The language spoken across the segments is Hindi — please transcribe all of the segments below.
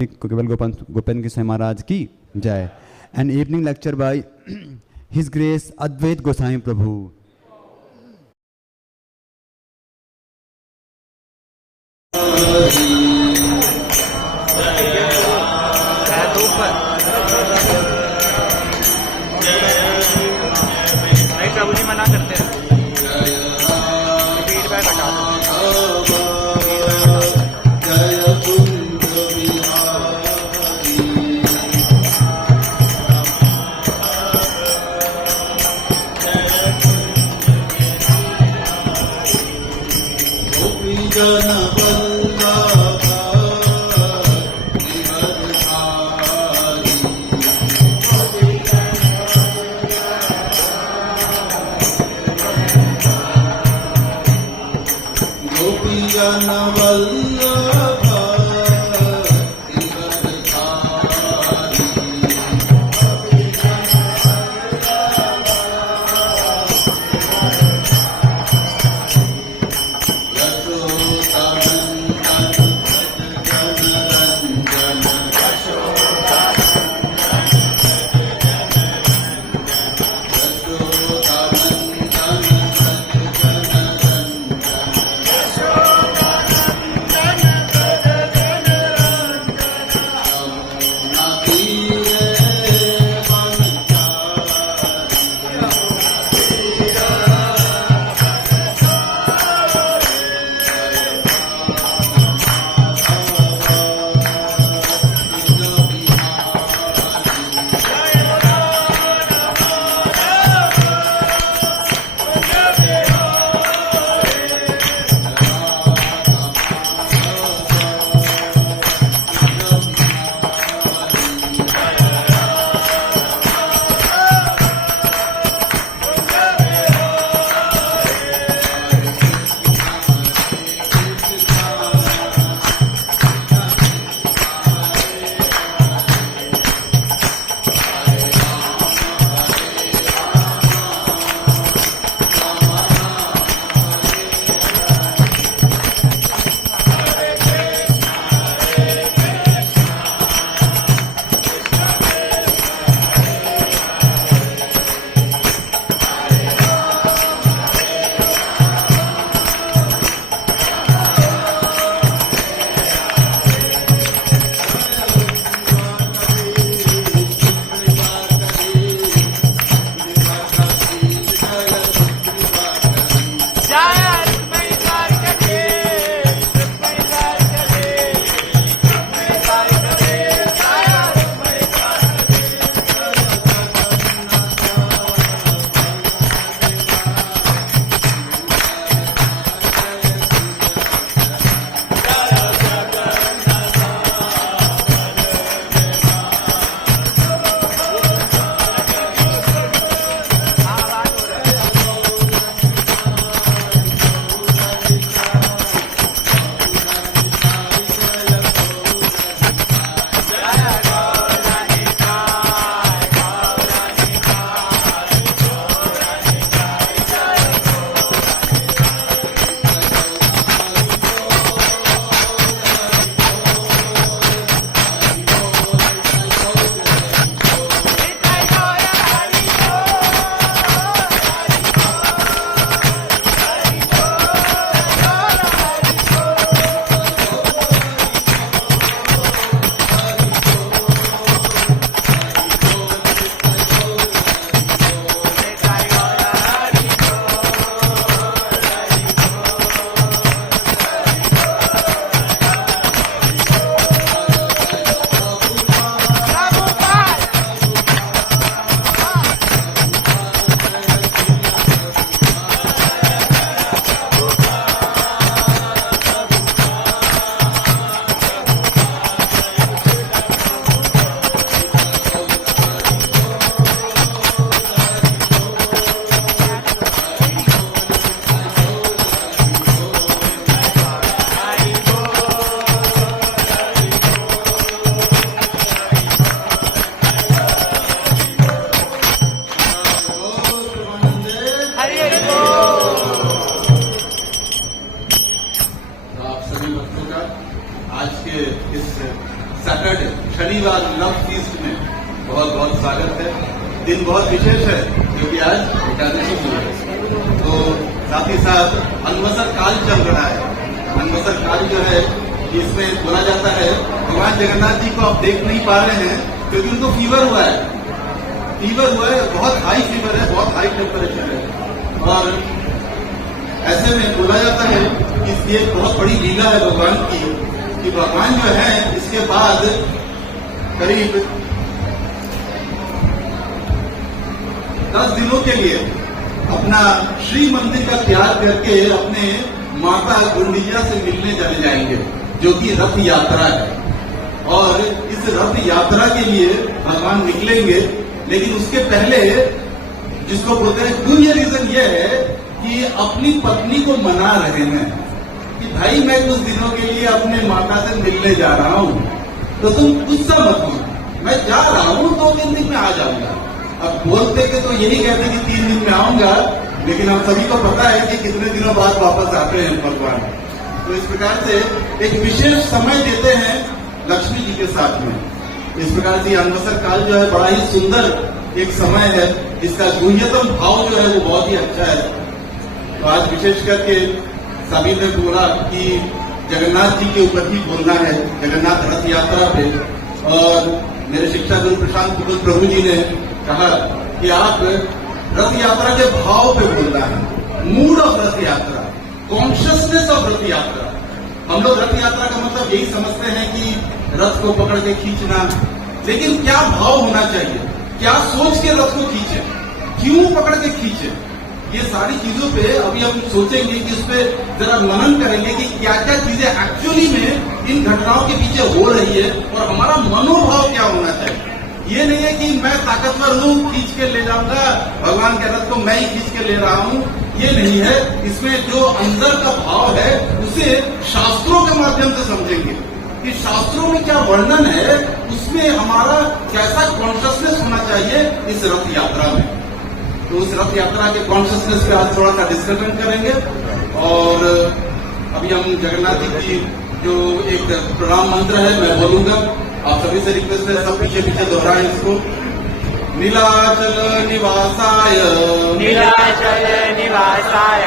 केवल गोपेंद्र की स्वामी महाराज की जय। An evening lecture by his grace Advaita Gosai Prabhu. Prabhu ji मना करते हैं, फीडबैक हटा दो। चार्टर्ड शनिवार लव फीस्ट में बहुत बहुत स्वागत है। दिन बहुत विशेष है क्योंकि आज एकादशी की है। तो साथ ही साथ अनवसर काल चल रहा है। अनवसर काल जो है इसमें बोला जाता है भगवान जगन्नाथ जी को आप देख नहीं पा रहे हैं क्योंकि उनको फीवर हुआ है। फीवर हुआ है, बहुत हाई फीवर है, बहुत हाई टेम्परेचर है। और ऐसे में बोला जाता है कि ये बहुत बड़ी लीला है भगवान की कि भगवान जो है इसके बाद करीब 10 दिनों के लिए अपना श्री मंदिर का त्याग करके अपने माता गुंडिया से मिलने चले जाएंगे, जो कि रथ यात्रा है। और इस रथ यात्रा के लिए भगवान निकलेंगे, लेकिन उसके पहले जिसको बोलते हैं गुह्य रीजन ये है कि अपनी पत्नी को मना रहे हैं कि भाई मैं कुछ दिनों के लिए अपने माता से मिलने जा रहा हूं, तो तुम गुस्सा मत हो, मैं जा रहा हूं 2-3 दिन में आ जाऊंगा। अब बोलते के तो यही कहते कि 3 दिन में आऊंगा, लेकिन हम सभी को पता है कि कितने दिनों बाद वापस आते हैं भगवान। तो इस प्रकार से एक विशेष समय देते हैं लक्ष्मी जी के साथ में। इस प्रकार से अनवसर काल जो है बड़ा ही सुंदर एक समय है, जिसका गुह्यतम भाव जो है वो बहुत ही अच्छा है। तो आज विशेष करके सभी ने बोला कि जगन्नाथ जी के ऊपर ही बोलना है, जगन्नाथ रथ यात्रा पे। और मेरे शिक्षा गुरु प्रशांत प्रभु जी ने कहा कि आप रथ यात्रा के भाव पे बोलना है, मूड ऑफ रथ यात्रा, कॉन्शियसनेस ऑफ रथ यात्रा। हम लोग रथ यात्रा का मतलब यही समझते हैं कि रथ को पकड़ के खींचना, लेकिन क्या भाव होना चाहिए, क्या सोच के रथ को खींचे, क्यों पकड़ के खींचे, ये सारी चीजों पे अभी हम सोचेंगे कि उस पर जरा मनन करेंगे कि क्या क्या चीजें एक्चुअली में इन घटनाओं के पीछे हो रही है और हमारा मनोभाव क्या होना चाहिए। ये नहीं है कि मैं ताकतवर हूं, खींच के ले जाऊंगा भगवान के रथ को, मैं ही खींच के ले रहा हूं, ये नहीं है। इसमें जो अंदर का भाव है उसे शास्त्रों के माध्यम से समझेंगे कि शास्त्रों में क्या वर्णन है, उसमें हमारा कैसा कॉन्शियसनेस होना चाहिए इस रथ यात्रा में। तो उस रथ यात्रा के कॉन्शियसनेस पे आज थोड़ा सा डिस्कशन करेंगे। और अभी हम जगन्नाथ जी की जो एक प्रणाम मंत्र है मैं बोलूंगा, आप सभी से रिक्वेस्ट है सब पीछे पीछे दोहराएं इसको। नीलाचल निवासाय, नीलाचल निवासाय,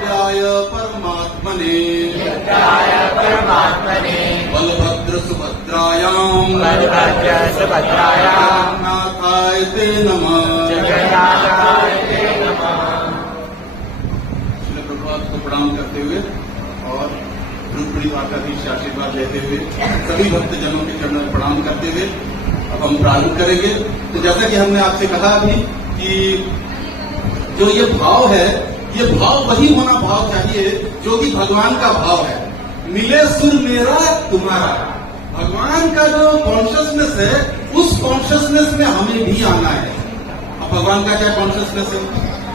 नित्याय परमात्मने, नित्याय परमात्मने, बलभद्र सुभद्रायाम, बलभद्र सुभद्रायाम, जगन्नाथाय ते नमः, जगन्नाथाय ते नमः। श्री प्रभुपाद को प्रणाम करते हुए और रुद्र परिवार का भी आशीर्वाद लेते हुए सभी भक्तजनों के चरणों में प्रणाम करते हुए अब हम प्रारंभ करेंगे। तो जैसा कि हमने आपसे कहा अभी कि जो ये भाव है, ये भाव वही होना भाव चाहिए जो कि भगवान का भाव है। मिले सुर मेरा तुम्हारा, भगवान का जो कॉन्शियसनेस है उस कॉन्शियसनेस में हमें भी आना है। अब भगवान का क्या कॉन्शियसनेस है,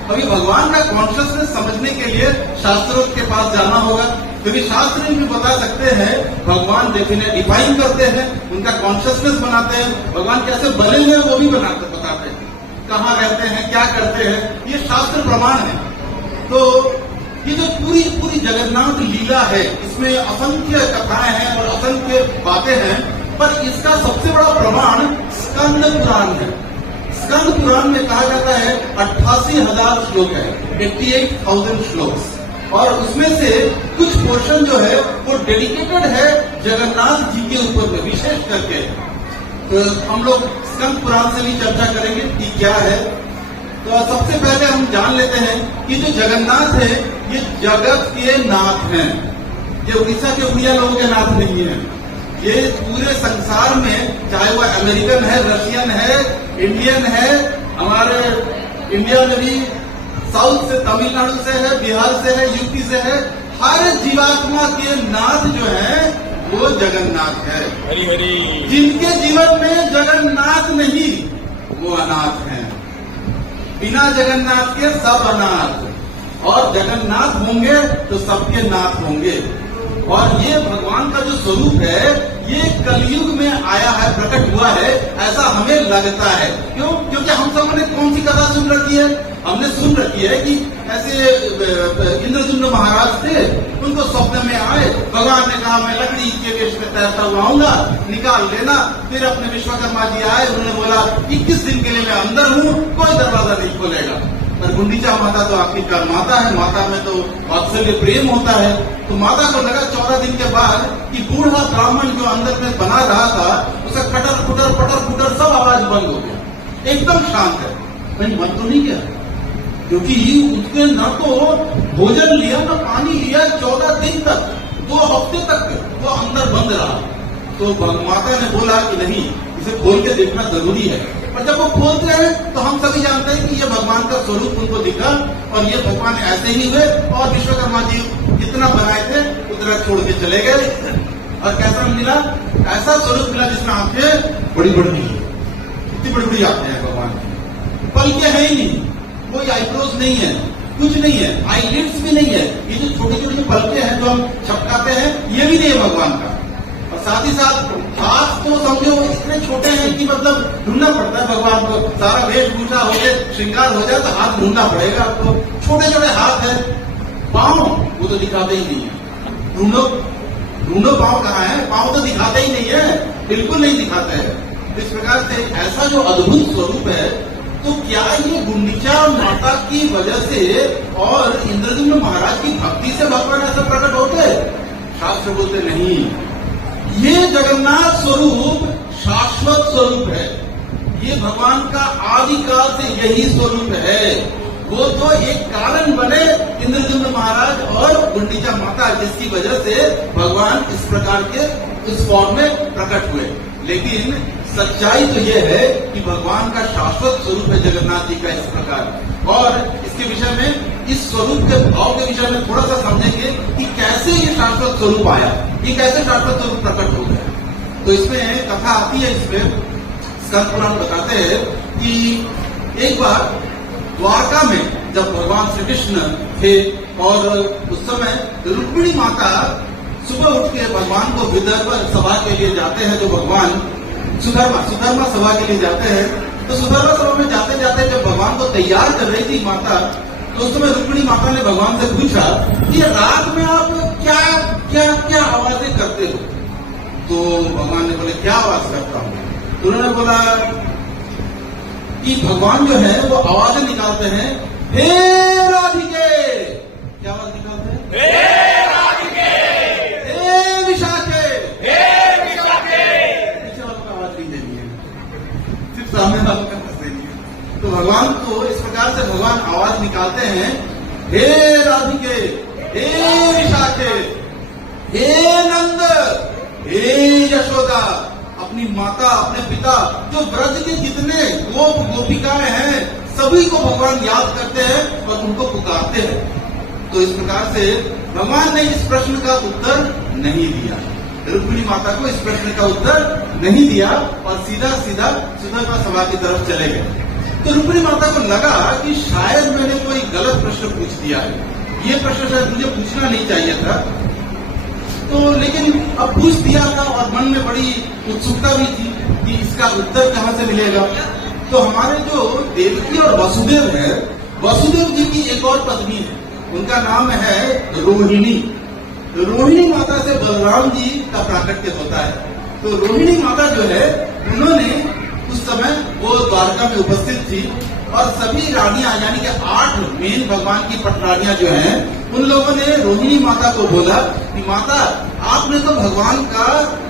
अभी भगवान का कॉन्शियसनेस समझने के लिए शास्त्रों के पास जाना होगा, क्योंकि शास्त्र भी बता सकते हैं भगवान डिफाइन करते हैं, उनका कॉन्शियसनेस बनाते हैं, भगवान कैसे बने हुए हैं वो भी बताते हैं, कहाँ रहते हैं, क्या करते हैं, ये शास्त्र प्रमाण है। तो ये जो पूरी जगन्नाथ लीला है, इसमें असंख्य कथाएं हैं और असंख्य बातें हैं, पर इसका सबसे बड़ा प्रमाण स्कंद पुराण है। स्कंद पुराण में कहा जाता है 88,000 श्लोक है, 88,000 श्लोक, और उसमें से कुछ पोर्शन जो है वो डेडिकेटेड है जगन्नाथ जी के ऊपर में विशेष करके। तो हम लोग स्कंद पुराण से भी चर्चा करेंगे कि क्या है। तो सबसे पहले हम जान लेते हैं कि जो जगन्नाथ है ये जगत के नाथ हैं। ये उड़ीसा के उड़िया लोगों के नाथ नहीं है, ये पूरे संसार में, चाहे वह अमेरिकन है, रशियन है, इंडियन है, हमारे इंडिया में भी साउथ से, तमिलनाडु से है, बिहार से है, यूपी से है, हर जीवात्मा के नाथ जो है वो जगन्नाथ है। हरी हरी। जिनके जीवन में जगन्नाथ नहीं वो अनाथ हैं, बिना जगन्नाथ के सब अनाथ, और जगन्नाथ होंगे तो सबके नाथ होंगे। और ये भगवान का जो स्वरूप है ये कलयुग में आया है, प्रकट हुआ है, ऐसा हमें लगता है। क्यों? क्योंकि हम सब ने कौन सी कथा सुन रखी है? हमने सुन रखी है कि ऐसे इंद्रद्युम्न महाराज थे, उनको स्वप्न में आए, भगवान ने कहा मैं लकड़ी के वेश में तैरता हुआ आऊंगा, निकाल लेना। फिर अपने विश्वकर्मा जी आए, उन्होंने बोला 21 दिन के लिए मैं अंदर हूँ, कोई दरवाजा नहीं खोलेगा। पर गुंडीचा माता तो आखिरकार माता है, माता में तो वात्सल्य प्रेम होता है। तो माता को लगा 14 दिन के बाद कि बूढ़ा ब्राह्मण जो अंदर में बना रहा था, उसका खटर खुटर पटर फुटर सब आवाज बंद हो गया, एकदम शांत है। कहीं मन तो नहीं गया? क्योंकि उसने न तो भोजन लिया न पानी लिया, 14 दिन तक, 2 हफ्ते तक वो अंदर बंद रहा। तो माता ने बोला कि नहीं, इसे खोल के देखना जरूरी है। और जब वो खोलते हैं तो हम सभी जानते हैं कि ये भगवान का स्वरूप उनको दिखा, और ये भगवान ऐसे ही हुए, और विश्वकर्मा जी जितना बनाए थे उतना छोड़ के चले गए। और कैसा मिला? ऐसा स्वरूप मिला जिसमें आंखें बड़ी बड़ी, इतनी बड़ी बड़ी आंखें हैं भगवान की, पलके है ही नहीं, कोई आईब्रोज नहीं है, कुछ नहीं है, आईलिड्स भी नहीं है। ये जो छोटी छोटी पलके हैं जो हम छपकाते हैं, ये भी नहीं है भगवान का। और साथ ही साथ हाथ तो समझो इतने छोटे हैं कि मतलब ढूंढना पड़ता है भगवान को। सारा वेशभूषा हो जाए, श्रृंगार हो जाए तो हाथ ढूंढना पड़ेगा आपको। छोटे छोटे हाथ है, पाँव वो तो दिखाते ही नहीं है। ढूंढो ढूंढो पाँव कहाँ है? पाँव तो दिखाते ही नहीं है, बिल्कुल नहीं दिखाते हैं। इस प्रकार से ऐसा जो अद्भुत स्वरूप है, तो क्या ये गुंडीचा माता की वजह से और इंद्रद्युम्न महाराज की भक्ति से भगवान ऐसा प्रकट होते? शास्त्र बोलते नहीं, ये जगन्नाथ स्वरूप शाश्वत स्वरूप है। ये भगवान का आदिकाल से यही स्वरूप है। वो तो एक कारण बने इंद्रद्युम्न महाराज और गुंडीचा माता, जिसकी वजह से भगवान इस प्रकार के इस फॉर्म में प्रकट हुए। लेकिन सच्चाई तो यह है कि भगवान का शाश्वत स्वरूप है जगन्नाथ जी का इस प्रकार। और इसके विषय में, इस स्वरूप के भाव के विषय में थोड़ा सा समझेंगे कि कैसे ये शाश्वत स्वरूप आया, ये कैसे शाश्वत स्वरूप प्रकट हो गया। तो इसमें कथा आती है, इसमें स्कंद पुराण बताते हैं कि एक बार द्वारका में जब भगवान श्री कृष्ण थे, और उस समय रुक्मिणी माता सुबह उठ के भगवान को विदर्भ सभा के लिए जाते हैं, जो भगवान सुधर्मा सभा के लिए जाते हैं। तो सुधर्मा सभा में जाते जाते जब भगवान को तैयार कर रही थी माता, तो उस समय रुक्मिणी माता ने भगवान से पूछा कि रात में आप क्या क्या क्या आवाजें करते हो? तो भगवान ने बोले क्या आवाज करता हूँ? तो उन्होंने बोला कि भगवान जो है वो आवाजें निकालते हैं, हे राधिके। क्या आवाज निकालते हैं? हे राधिके, हे विशाखे, हे विशाखे। पीछे वालों का आवाज नहीं देनी है, सिर्फ सामने वालों का आवाज देनी है। तो भगवान को इस प्रकार से भगवान आवाज निकालते हैं, हे राधिके, हे विशाखे, हे नंद, हे यशोदा। अपनी माता, अपने पिता, जो ब्रज के जितने गोप गोपिकाएं हैं, सभी को भगवान याद करते हैं और उनको पुकारते हैं। तो इस प्रकार से भगवान ने इस प्रश्न का उत्तर नहीं दिया, रुक्मिणी माता को इस प्रश्न का उत्तर नहीं दिया, और सीधा सीधा सुधर्मा सभा की तरफ चले गए। तो रुक्मिणी माता को लगा कि शायद मैंने कोई गलत प्रश्न पूछ दिया है, ये प्रश्न शायद मुझे पूछना नहीं चाहिए था। तो लेकिन अब पूछ दिया था, और मन में बड़ी उत्सुकता भी थी कि इसका उत्तर कहाँ से मिलेगा। तो हमारे जो देवकी और वसुदेव है, वसुदेव जी की एक और पत्नी है, उनका नाम है रोहिणी। रोहिणी माता से बलराम जी का प्राकट्य होता है। तो रोहिणी माता जो है, उन्होंने उस समय वो द्वारका में उपस्थित थी, और सभी रानियां यानी कि 8 मेन भगवान की पटरानियां जो हैं, उन लोगों ने रोहिणी माता को बोला कि माता, आपने तो भगवान का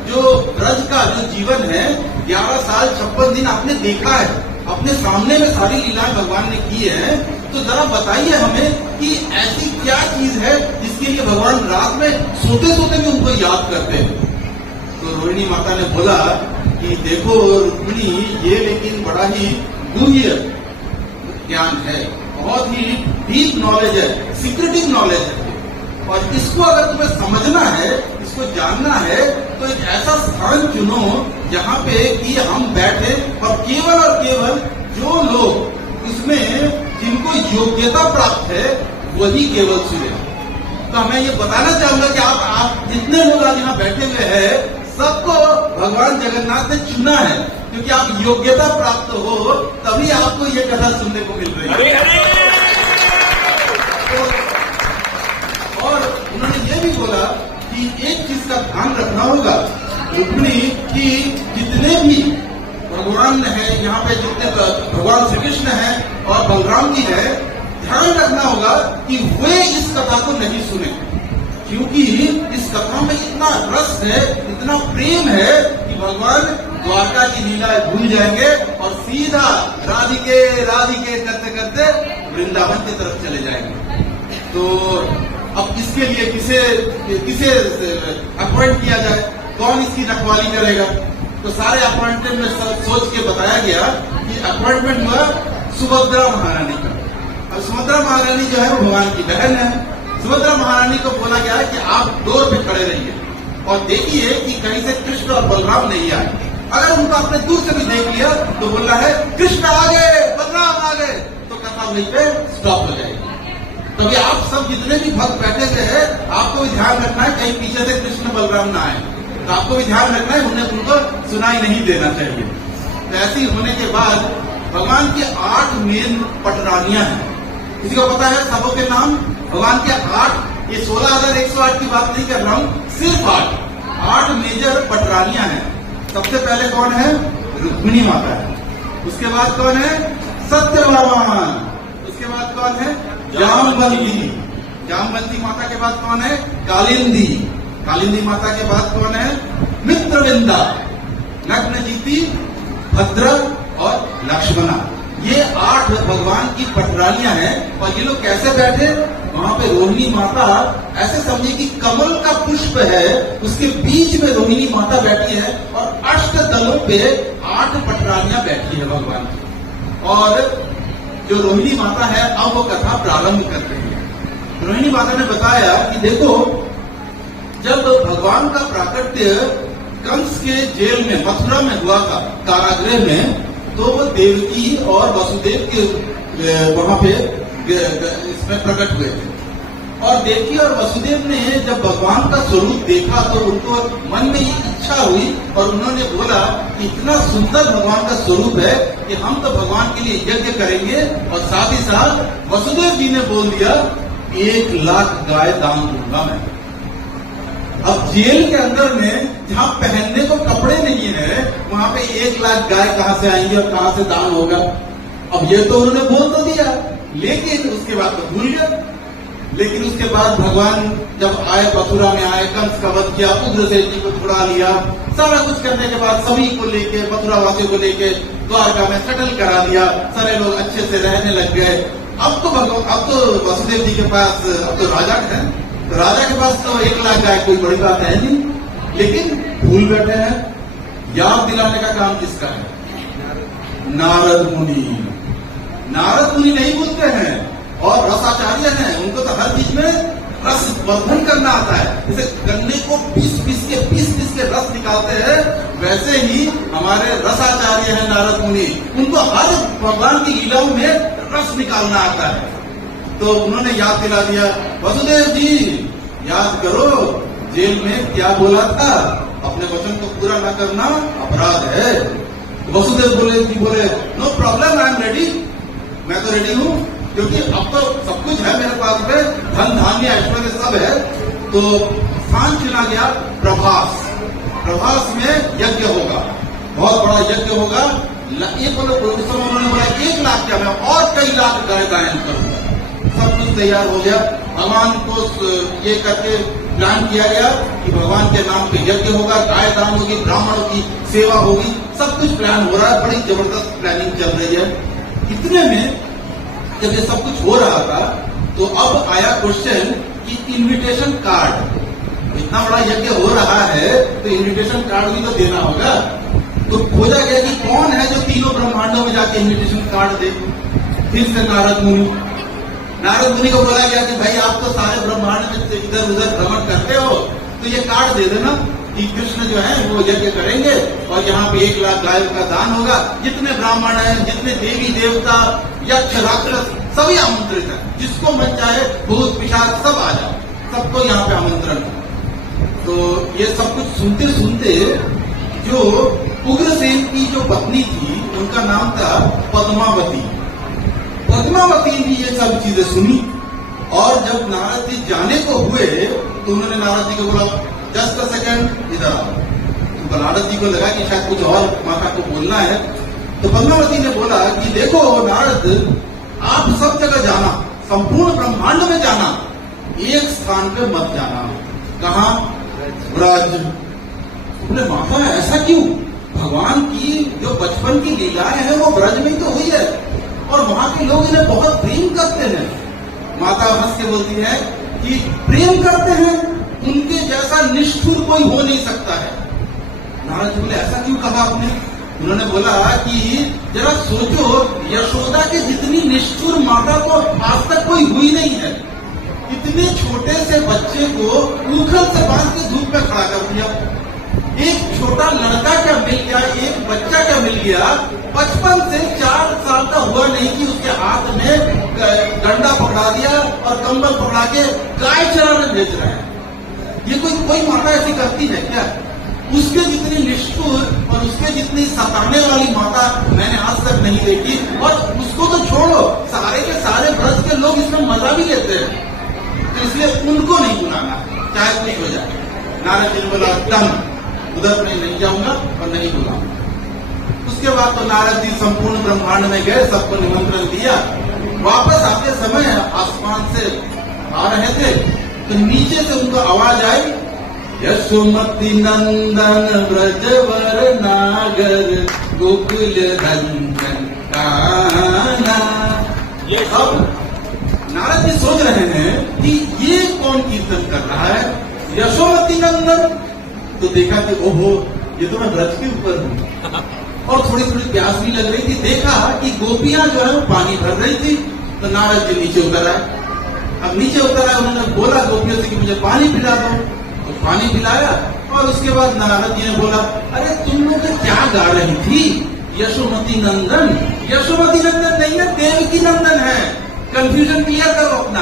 जो ब्रज का जो जीवन है, 11 साल 56 दिन आपने देखा है, अपने सामने में सारी लीलाएं भगवान ने की है, तो जरा बताइए हमें कि ऐसी क्या चीज है जिसके लिए भगवान रात में सोते सोते भी उनको याद करते हैं। तो रोहिणी माता ने बोला कि देखो रुक्मिणी, ये लेकिन बड़ा ही गुह्य ज्ञान है, बहुत ही डीप नॉलेज है, सीक्रेटिव नॉलेज है, और इसको अगर तुम्हें समझना है, इसको जानना है, तो एक ऐसा स्थान चुनो जहाँ पे कि हम बैठे, और केवल जो लोग इसमें जिनको योग्यता प्राप्त है वही केवल सुने। तो मैं ये बताना चाहूंगा कि आप जितने लोग आज यहाँ बैठे हुए हैं, सबको भगवान जगन्नाथ ने चुना है, क्योंकि आप योग्यता प्राप्त हो तभी आपको ये कथा सुनने को मिल रही है। और उन्होंने ये भी बोला कि एक चीज का ध्यान रखना होगा रुक्मिणी कि जितने भी भगवान है यहाँ पे, जितने भगवान श्री कृष्ण है और बलराम जी है, ध्यान रखना होगा कि वे इस कथा को नहीं सुने, क्योंकि इस कथा में इतना रस है, इतना प्रेम है कि भगवान द्वारका की लीला भूल जाएंगे और सीधा राधिके राधिके करते करते वृंदावन की तरफ चले जाएंगे। तो अब इसके लिए किसे अपॉइंट किया जाए, कौन इसकी रखवाली करेगा? तो सारे अपॉइंटमेंट में सोच के बताया गया कि अपॉइंटमेंट हुआ सुभद्रा महारानी का। अब सुभद्रा महारानी जो है वो भगवान की बहन है। सुभद्रा महारानी को बोला गया है कि आप डोर पे खड़े रहिए और देखिए कि कहीं से कृष्ण और बलराम नहीं आए। अगर उनको आपने दूर से भी देख लिया तो बोल रहा है कृष्ण आ गए, बलराम आ गए, तो कथा वहीं पे स्टॉप हो जाएगी। तो अभी आप सब जितने भी भक्त बैठे हुए हैं, आपको भी ध्यान रखना है कहीं पीछे से कृष्ण बलराम ना आए, तो आपको भी ध्यान रखना है उन्हें उनको सुनाई नहीं देना चाहिए। तो ऐसे ही होने के बाद भगवान की 8 मेन पटरानियां हैं। किसी को पता है सबों के नाम? भगवान के 8, ये 16,108 की बात नहीं कर रहा हूं, सिर्फ 8 मेजर पटरानियां हैं। सबसे पहले कौन है? रुक्मिणी माता है। उसके बाद कौन है? सत्यभामा। उसके बाद कौन है? जामवंती। जामवंती माता के बाद कौन है? कालिंदी। कालिंदी माता के बाद कौन है? मित्रविंदा, नग्नजीती, भद्र और लक्ष्मणा। ये 8 भगवान की पटरानियां हैं। और ये लोग कैसे बैठे? वहां पे रोहिणी माता, ऐसे समझिए कि कमल का पुष्प है, उसके बीच में रोहिणी माता बैठी है और 8 दलों पे 8 पटरानियां बैठी है भगवान की। और जो रोहिणी माता है, अब वो कथा प्रारंभ कर रही है। रोहिणी माता ने बताया कि देखो, जब भगवान का प्राकट्य कंस के जेल में मथुरा में हुआ था, कारागृह में, तो वो देवकी और वसुदेव के वहां पे इसमें प्रकट हुए थे। और देवकी और वसुदेव ने जब भगवान का स्वरूप देखा तो उनको मन में ये इच्छा हुई और उन्होंने बोला कि इतना सुंदर भगवान का स्वरूप है कि हम तो भगवान के लिए यज्ञ करेंगे। और साथ ही साथ वसुदेव जी ने बोल दिया 1 लाख गाय दान दूंगा मैं। अब जेल के अंदर में जहां पहनने को कपड़े नहीं है, वहां पे 1 लाख गाय कहां से आएंगी और कहां से दान होगा? अब ये तो उन्होंने बोल तो दिया, लेकिन उसके बाद तो भूल गया। लेकिन उसके बाद भगवान जब आए, मथुरा में आए, कंस का वध किया, उग्रसेन जी को छुड़ा लिया, सारा कुछ करने के बाद सभी को लेके, मथुरा वासियों को लेके द्वारका में सेटल करा दिया। सारे लोग अच्छे से रहने लग गए। अब तो वसुदेव जी के पास अब तो राजा है, तो राजा के पास तो 1 लाख गाय कोई बड़ी बात है नहीं, लेकिन भूल बैठे हैं। याद दिलाने का काम किसका है? नारद मुनि। नारद मुनि नहीं भूलते हैं और रसाचार्य हैं, उनको तो हर चीज में रस वर्धन करना आता है। जैसे गन्ने को पीस के रस निकालते हैं, वैसे ही हमारे रसाचार्य हैं नारद मुनि, उनको हर भगवान की लीलाओं में रस निकालना आता है। तो उन्होंने याद दिला दिया, वसुदेव जी याद करो जेल में क्या बोला था, अपने वचन को पूरा न करना अपराध है। वसुदेव बोले no problem, I am ready, मैं तो रेडी हूं, क्योंकि अब तो सब कुछ है मेरे पास में, धन धान्य ऐश्वर्य सब है। तो स्थान चुना गया प्रभास। प्रभास में यज्ञ होगा, बहुत बड़ा यज्ञ होगा। उन्होंने बोला 1 लाख क्या, मैं और कई लाख गाय दान करूंगा। सब कुछ तैयार हो गया। भगवान को ये करके प्लान किया गया कि भगवान के नाम पे यज्ञ होगा, गाय दान होगी, ब्राह्मणों की सेवा होगी, सब कुछ प्लान हो रहा है। बड़ी जबरदस्त प्लानिंग चल रही है। इतने में जब ये सब कुछ हो रहा था तो अब आया क्वेश्चन कि इनविटेशन कार्ड, इतना बड़ा यज्ञ हो रहा है तो इनविटेशन कार्ड भी तो देना होगा। तो खोजा गया कि कौन है जो तीनों ब्रह्मांडों में जाके इनविटेशन कार्ड दे। फिर से नारद मुनि को बोला गया कि भाई आप तो सारे ब्रह्मांड में इधर उधर भ्रमण करते हो, तो ये कार्ड दे देना कि कृष्ण जो है वो यज्ञ करेंगे और यहाँ पे 1 लाख गायों का दान होगा। जितने ब्राह्मण हैं, जितने देवी देवता, यक्ष राक्षस, सभी आमंत्रित है, जिसको मन चाहे भूत पिशाच सब आ जाए, सबको यहाँ पे आमंत्रण है। तो ये सब कुछ सुनते सुनते जो उग्रसेन की जो पत्नी थी उनका नाम था पद्मावती। पद्मावती ने ये सब चीजें सुनी और जब नारद जी जाने को हुए तो उन्होंने नारद जी को बोला जस्ट अ सेकंड इधर आओ। तो नारद जी को लगा कि शायद कुछ और माता को बोलना है, तो पद्मावती ने बोला कि देखो नारद, आप सब जगह जाना, संपूर्ण ब्रह्मांड में जाना, एक स्थान पे मत जाना। कहा? ब्रज। बोले माता ऐसा क्यों? भगवान की जो बचपन की लीलाएं हैं वो ब्रज में तो हुई है और वहां के लोग इन्हें बहुत प्रेम करते हैं। माता हंस के बोलती है कि प्रेम करते हैं, उनके जैसा निष्ठुर कोई हो नहीं सकता है। नारद जी बोले ऐसा क्यों कहा आपने? उन्होंने बोला कि जरा सोचो, यशोदा के जितनी निष्ठुर माता को आज तक कोई हुई नहीं है। इतने छोटे से बच्चे को उखल से बांध के धूप में खड़ा कर दिया। एक छोटा लड़का क्या मिल गया, एक बच्चा क्या मिल गया, 55 से 4 साल का हुआ नहीं कि उसके हाथ में डंडा पकड़ा दिया और कंबल पकड़ा के गाय चराने भेज रहे हैं। ये कोई माता ऐसी करती है क्या? उसके जितनी निष्ठुर और उसके जितनी सताने वाली माता मैंने आज तक नहीं देखी। और उसको तो छोड़ो, सारे के सारे ब्रज के लोग इसमें मजा भी लेते हैं, तो इसलिए उनको नहीं बुलाना, चाहे कुछ हो जाए। नारद जी ने बोला दम, उधर मैं नहीं जाऊंगा और नहीं बुलाऊंगा। उसके बाद तो नारद जी संपूर्ण ब्रह्मांड में गए, सबको निमंत्रण दिया। वापस आते समय आसमान से आ रहे थे तो नीचे से उनको आवाज आई, यशोमती नंदन ब्रजवर नागर गोकुल रंजन कान्हा। ये सब नारद जी सोच रहे हैं कि ये कौन कीर्तन कर रहा है, यशोमती नंदन। तो देखा कि ओहो, ये तो मैं ब्रज के ऊपर हूँ और थोड़ी थोड़ी प्यास भी लग रही थी। देखा कि गोपियां जो है वो पानी भर रही थी, तो नारद जी नीचे उतर आए। अब नीचे उतर आए, उन्होंने बोला गोपियों से कि मुझे पानी पिला दो, तो पानी पिलाया। और उसके बाद नारद जी ने बोला, अरे तुम लोग क्या गा रही थी? यशोमती नंदन। यशोमती नंदन नहीं है, देवकी नंदन है। कंफ्यूजन क्लियर करो अपना।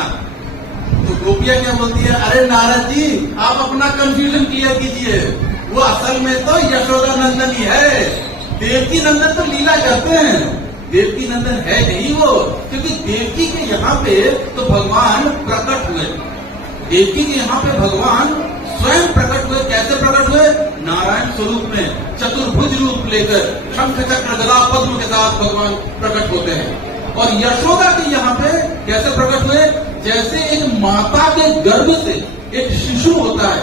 तो गोपियां क्या बोलती है, अरे नारद जी आप अपना कंफ्यूजन क्लियर कीजिए, वो असल में तो यशोदा नंदन ही है। देवकी नंदन तो लीला करते हैं, देवकी नंदन है नहीं वो, क्योंकि देवकी के यहाँ पे तो भगवान प्रकट हुए। देवकी के यहाँ पे भगवान स्वयं प्रकट हुए। कैसे प्रकट हुए? नारायण स्वरूप में, चतुर्भुज रूप लेकर शंख चक्र गदा पद्म के साथ भगवान प्रकट होते हैं। और यशोदा के यहाँ पे कैसे प्रकट हुए? जैसे एक माता के गर्भ से एक शिशु होता है।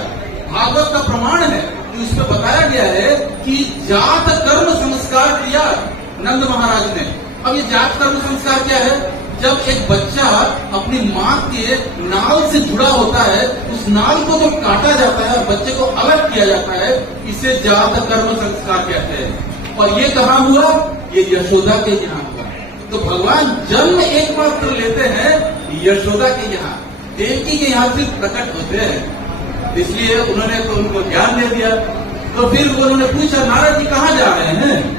भागवत का प्रमाण है कि उसमें बताया गया है कि जात कर्म संस्कार किया नंद महाराज ने। अब ये जात कर्म संस्कार क्या है? जब एक बच्चा अपनी माँ के नाल से जुड़ा होता है, उस नाल को जब काटा जाता है, बच्चे को अलग किया जाता है, इसे जात कर्म संस्कार कहते हैं। और ये कहाँ हुआ? ये यशोदा के यहाँ हुआ। तो भगवान जन्म एकमात्र लेते हैं यशोदा के यहाँ, देवकी के यहाँ सिर्फ प्रकट होते हैं। इसलिए उन्होंने तो उनको ज्ञान दे दिया। तो फिर उन्होंने पूछा, नारद जी कहाँ जा रहे हैं?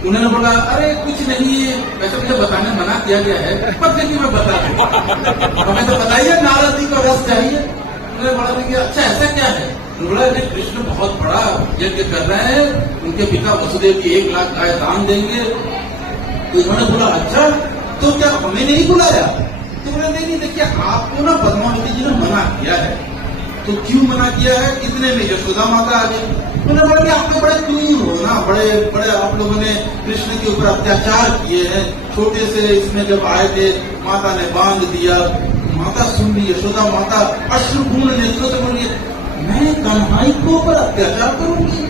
उन्होंने बोला, अरे कुछ नहीं है, वैसे मुझे बताने मना किया गया है, पर फिर भी मैं बता दूं। हमें तो बताइए, नारद जी को रस चाहिए। उन्होंने बोला कि अच्छा ऐसा क्या है? बोला कृष्ण बहुत बड़ा यज्ञ कर रहे हैं, उनके पिता वसुदेव की 1 लाख गाय दान देंगे। तो उन्होंने बोला अच्छा, तो क्या हमें नहीं बुलाया? तो बोला नहीं, देखिए आपको ना पद्मावती जी ने मना किया है। तो क्यों मना किया है? इतने में यशोदा माता आ गई। उन्होंने बोला कि आप तो बड़े क्रूर हो ना, बड़े बड़े आप लोगों ने कृष्ण के ऊपर अत्याचार किए हैं। छोटे से इसमें जब आए थे, माता ने बांध दिया। माता सुन ली, यशोदा माता अश्रुपूर्ण नेत्रों से बोली, मैं कन्हई के ऊपर अत्याचार करूंगी,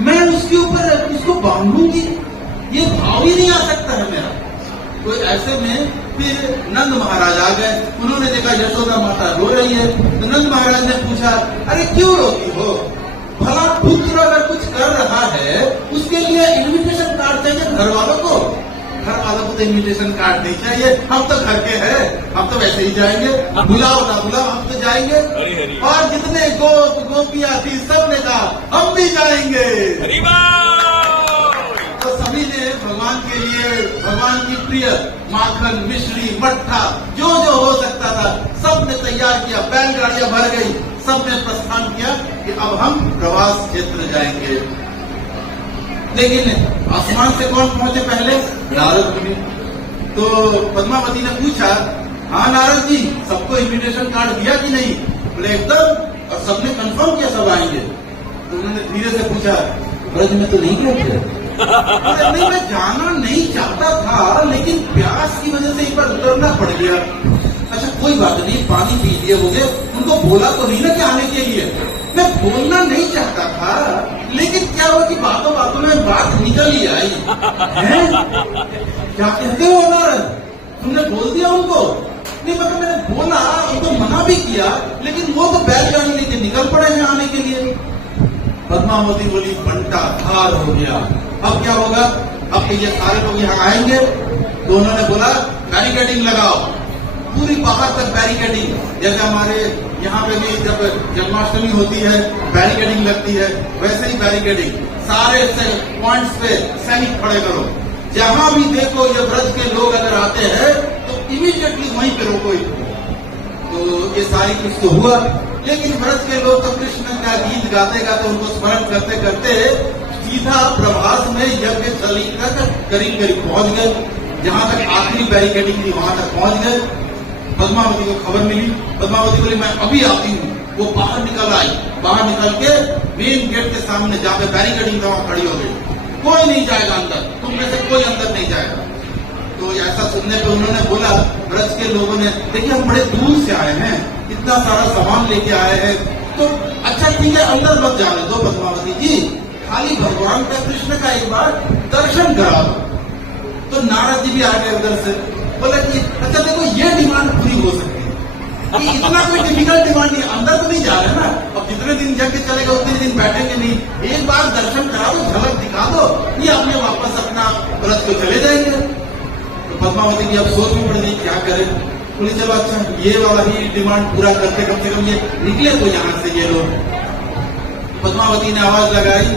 मैं उसके ऊपर उसको बांधूंगी, ये भाव ही नहीं आ सकता है मेरा। तो ऐसे में फिर नंद महाराज आ गए। उन्होंने देखा यशोदा माता रो रही है, तो नंद महाराज ने पूछा, अरे क्यों रोती हो? भला पुत्र अगर कुछ कर रहा है, उसके लिए इन्विटेशन कार्ड चाहिए घर वालों को। घर वालों को तो इन्विटेशन कार्ड नहीं चाहिए, हम तो घर के हैं, हम तो वैसे ही जाएंगे, बुलाओ ना बुलाओ हम तो जाएंगे। और जितने गोपियां थी सबने कहा हम भी जाएंगे। तो सभी ने भगवान के लिए, भगवान की प्रिय माखन, मिश्री, मट्ठा, जो जो हो सकता था सबने तैयार किया। बैलगाड़ियां भर गई, सबने प्रस्थान किया कि अब हम प्रवास क्षेत्र जाएंगे। लेकिन आसमान से कौन पहुंचे पहले? नारद मुनि। तो पद्मावती ने पूछा, हाँ नारद जी, सबको इन्विटेशन कार्ड दिया कि नहीं? बोले एकदम, और सबने कंफर्म किया सब आएंगे। तो उन्होंने धीरे से पूछा, ब्रज में तो नहीं गए थे? नहीं, मैं जाना नहीं चाहता था, लेकिन प्यास की वजह से एक बार उतरना पड़ गया। अच्छा कोई बात नहीं, पानी पी लिए होंगे, उनको बोला तो नहीं ना कि आने के लिए? मैं बोलना नहीं चाहता था, लेकिन क्या हुआ कि बातों बातों में बात निकल ही आई है। क्या कहते हो नारद, तुमने बोल दिया उनको? नहीं मतलब मैंने बोला, उनको मना भी किया, लेकिन वो तो बैलगाड़ी लेके निकल पड़े हैं आने के लिए। पद्मावती बोली, बंटा धार हो गया, अब क्या होगा? अब ये सारे लोग यहाँ आएंगे। तो उन्होंने बोला, बैरिकेडिंग लगाओ, पूरी बाहर तक बैरिकेडिंग। जैसे हमारे यहाँ पे भी जब जन्माष्टमी होती है बैरिकेडिंग लगती है, वैसे ही बैरिकेडिंग, सारे पॉइंट्स पे सैनिक खड़े करो। जहां भी देखो ये ब्रज के लोग अगर आते हैं तो इमीडिएटली वहीं पे रोको इनको। तो ये सारी कुछ तो हुआ, लेकिन ब्रज के लोग तो कृष्ण का गीत गाते गाते उनको स्मरण करते करते सीधा प्रभास में यज्ञ स्थली तक करीब करीब पहुंच गए। जहां तक आखिरी बैरिकेडिंग थी वहां तक पहुंच गए। पद्मावती को खबर मिली, पद्मावती बोली, मैं अभी आती हूँ। वो बाहर निकल आई, बाहर निकल के मेन गेट के सामने जहाँ पे बैरिकेडिंग था वहां खड़ी हो गई। कोई नहीं जाएगा अंदर, तुम में से कोई अंदर नहीं जाएगा। तो ऐसा सुनने पे उन्होंने बोला, ब्रज के लोगों ने, देखिए हम बड़े दूर से आए हैं, इतना सारा सामान लेके आए हैं, तो अच्छा ठीक है अंदर मत जाने दो पद्मावती जी, खाली भगवान का कृष्ण का एक बार दर्शन करा दो। तो नारद जी भी आ गए उधर से, बोले कि अच्छा देखो ये डिमांड पूरी हो सकती है, कि इतना कोई डिफिकल्ट डिमांड नहीं, अंदर तो नहीं जा रहे ना, अब जितने दिन जाके चलेगा उतने दिन बैठेंगे नहीं, एक बार दर्शन करा दो, झलक दिखा दो, ये अपने वापस अपना व्रत को चले जाएंगे। तो पद्मावती की अब सोच में पड़ गई क्या करे। बोले चलो अच्छा ये वाला ही डिमांड पूरा करते, कम से कम ये निकले तो यहाँ से ये लोग। पद्मावती ने आवाज लगाई,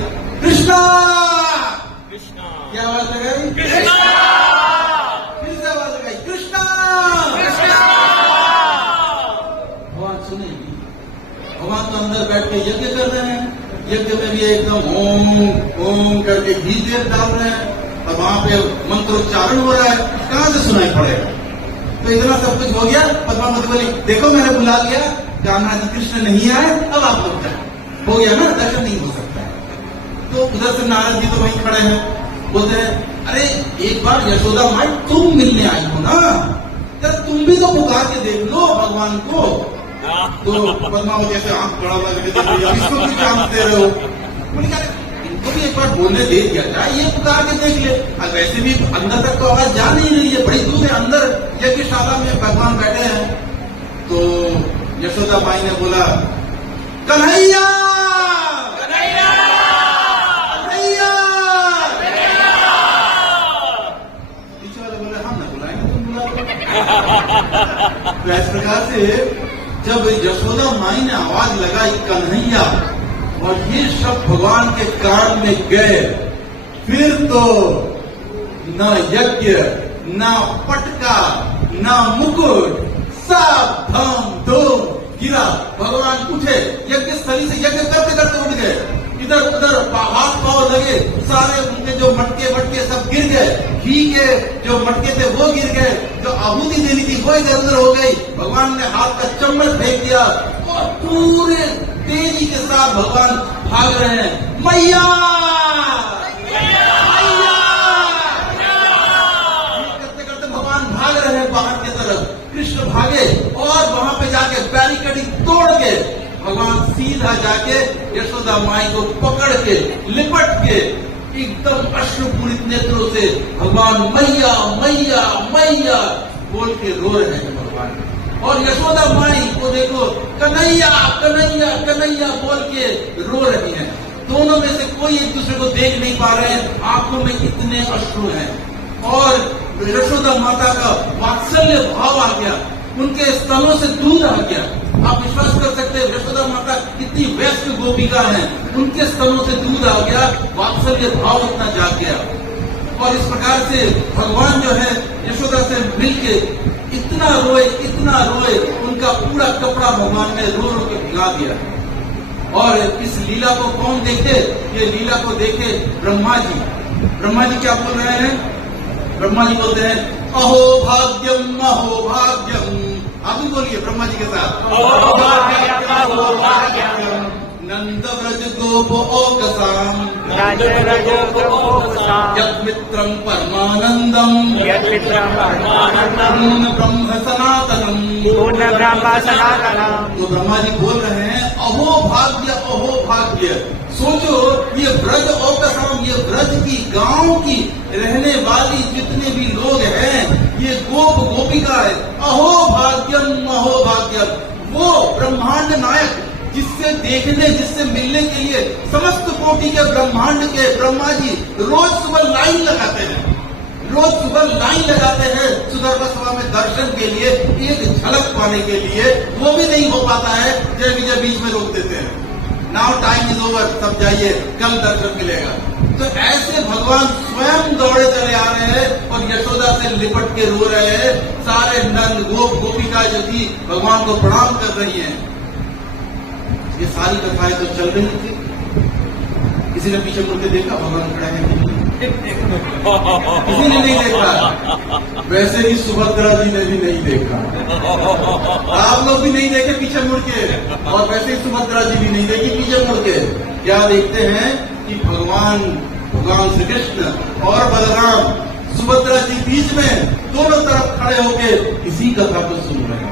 कृष्णा। कृष्णा। क्या आवाज लगाई? कृष्णा। फिर से आवाज लगाई, कृष्णा। भगवान सुनेगी? भगवान तो अंदर बैठ के यज्ञ कर रहे हैं, यज्ञ में भी एकदम ओम ओम करके घी तेल डाल रहे हैं, और वहां पे मंत्रोच्चारण हो रहा है, कहां से सुनाई पड़ेगा? तो इतना सब कुछ हो गया। पद्मावती बोली, देखो मैंने बुला लिया, कान्हा जी कृष्ण नहीं आए, अब आप लोग जाए, हो गया ना, दर्शन नहीं हो सकता है। तो उधर से नारद जी तो वहीं खड़े हैं, बोलते हैं, अरे एक बार यशोदा माई तुम मिलने आई हो ना, तो तुम भी तो पुकार के देख लो भगवान को। तो पद्मावती ऐसे आंख बड़ा लगे, इसको भी चांस दे रहे हो? बोले इनको भी एक बार बोलने दे दिया जाए, ये पुकार के देख ले। वैसे भी अंदर तक तो आवाज जा नहीं रही है, बड़ी दूर है, अंदर यज्ञशाला में भगवान बैठे हैं। तो यशोदा माई ने बोला, कन्हैया कन्हैया कन्हैया। पीछे वाले बोले, हम ना बुलाएंगे, तुम बुला लो। तो इस प्रकार से जब यशोदा माई ने आवाज लगाई कन्हैया, और ये शब्द भगवान के कान में गए, फिर तो न यज्ञ, न पटका, न मुकुट, सब धम धूम गिरा। भगवान उठे, यज्ञ स्थली से यज्ञ करते करते उठ गए, इधर उधर हाथ पांव लगे, सारे उनके जो मटके वटके सब गिर गए, घी के जो मटके थे वो गिर गए, जो आहुति देनी थी वो इधर उधर हो गई। भगवान ने हाथ का चम्मच फेंक दिया और पूरे तेजी के साथ भगवान भाग रहे हैं, मैया मैया। करते करते भगवान भाग रहे हैं बाहर की तरफ, कृष्ण भागे और वहां पे जाके बैरिकेडिंग तोड़ के भगवान सीधा जाके यशोदा माई को पकड़ के लिपट के एकदम अश्रुपूरित नेत्रों से भगवान मैया मैया मैया बोल के रो रहे हैं भगवान। और यशोदा माई को देखो कन्हैया कन्हैया कन्हैया बोल के रो रही हैं। दोनों में से कोई एक दूसरे को देख नहीं पा रहे हैं, आंखों में इतने अश्रु हैं। और यशोदा माता का वात्सल्य भाव आ गया, उनके स्तनों से दूध आ गया। आप विश्वास कर सकते हैं यशोदा माता कितनी व्यस्त गोपिका हैं, उनके स्तनों से दूध आ गया, वात्सल्य भाव इतना जाग गया। और इस प्रकार से भगवान जो है यशोदा से मिलके इतना रोए, उनका का पूरा कपड़ा भगवान ने रो रो के भिगा दिया। और इस लीला को कौन देखे? ये लीला को देखे ब्रह्मा जी। ब्रह्मा जी क्या बोल रहे हैं? ब्रह्मा जी बोलते हैं अहो भाग्यम अहो भाग्यम। आप भी बोलिए ब्रह्मा जी के साथ, अहो भाग्यम अहो भाग्यम नंद व्रज गोप ओकसाम यत् मित्रं परमानंदम पूर्ण ब्रह्म सनातनम। तो ब्रह्मा जी बोल रहे हैं अहो भाग्य। सोचो ये ब्रज ओकसाम, ये ब्रज की गांव की रहने वाली जितने भी लोग हैं, ये गोप गोपिका है। अहो भाग्यम वो ब्रह्मांड नायक जिससे देखने, जिससे मिलने के लिए समस्त कोटि के ब्रह्मांड के ब्रह्मा जी रोज सुबह लाइन लगाते हैं। सुदर्शन सभा में दर्शन के लिए, एक झलक पाने के लिए। वो भी नहीं हो पाता है, जय विजय बीच में रोक देते हैं। नाउ टाइम इज ओवर, सब जाइए, कल दर्शन मिलेगा। तो ऐसे भगवान स्वयं दौड़े चले आ रहे हैं और यशोदा से लिपट के रो रहे हैं। सारे नंद गोप गोपिका जो थी भगवान को प्रणाम कर रही हैं। ये सारी कथाएं तो चल रही थी। किसी ने पीछे मुड़ के देखा भगवान खड़ा है? किसी ने नहीं देखा। वैसे ही सुभद्रा जी ने भी नहीं देखा। आप लोग भी नहीं देखे पीछे मुड़ के, और वैसे ही सुभद्रा जी भी नहीं देखी पीछे मुड़ के। क्या देखते हैं कि भगवान श्री कृष्ण और बलराम सुभद्रा जी बीच में दोनों तरफ खड़े होकर इसी कथा को सुन रहे हैं।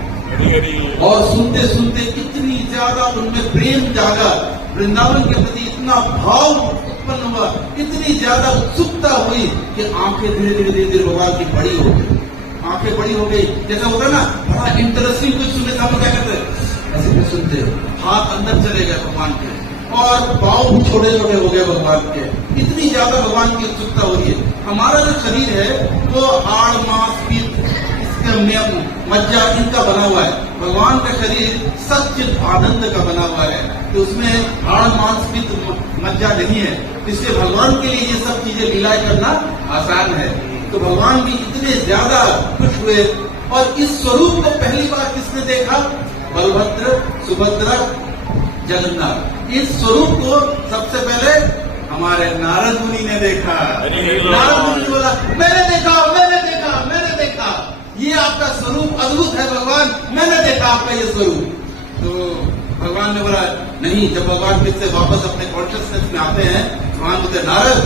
और सुनते सुनते इतनी ज्यादा उनमें प्रेम जागा, वृंदावन के प्रति इतना भाव उत्पन्न हुआ, इतनी ज्यादा उत्सुकता हुई कि आंखें धीरे धीरे भगवान की बड़ी हो गई। आंखें बड़ी हो गई, जैसा होता है ना, बड़ा इंटरेस्टिंग कुछ सुनने का हम क्या करते हैं, ऐसे कुछ सुनते हैं, हाथ अंदर चले गए भगवान के और पाँव भी छोटे छोटे हो गए भगवान के। इतनी ज्यादा भगवान की उत्सुकता हो रही है। हमारा जो शरीर है वो हाड़ मांस पीत मज्जा इनका बना हुआ है। भगवान का शरीर सच्चिद आनंद का बना हुआ है, तो उसमें हाड़ मांस पीत मज्जा नहीं है। इसलिए भगवान के लिए ये सब चीजें लीलाएं करना आसान है। तो भगवान भी इतने ज्यादा खुश हुए। और इस स्वरूप को पहली बार किसने देखा? बलभद्र, सुभद्रा, जगन्नाथ। इस स्वरूप को सबसे पहले हमारे नारद मुनि ने देखा। नारद मुनि बोला मैंने देखा। ये आपका स्वरूप अद्भुत है भगवान, मैंने देखा आपका ये स्वरूप। तो भगवान ने बोला नहीं। जब भगवान फिर से वापस अपने कॉन्शियसनेस में आते हैं, भगवान बोलते नारद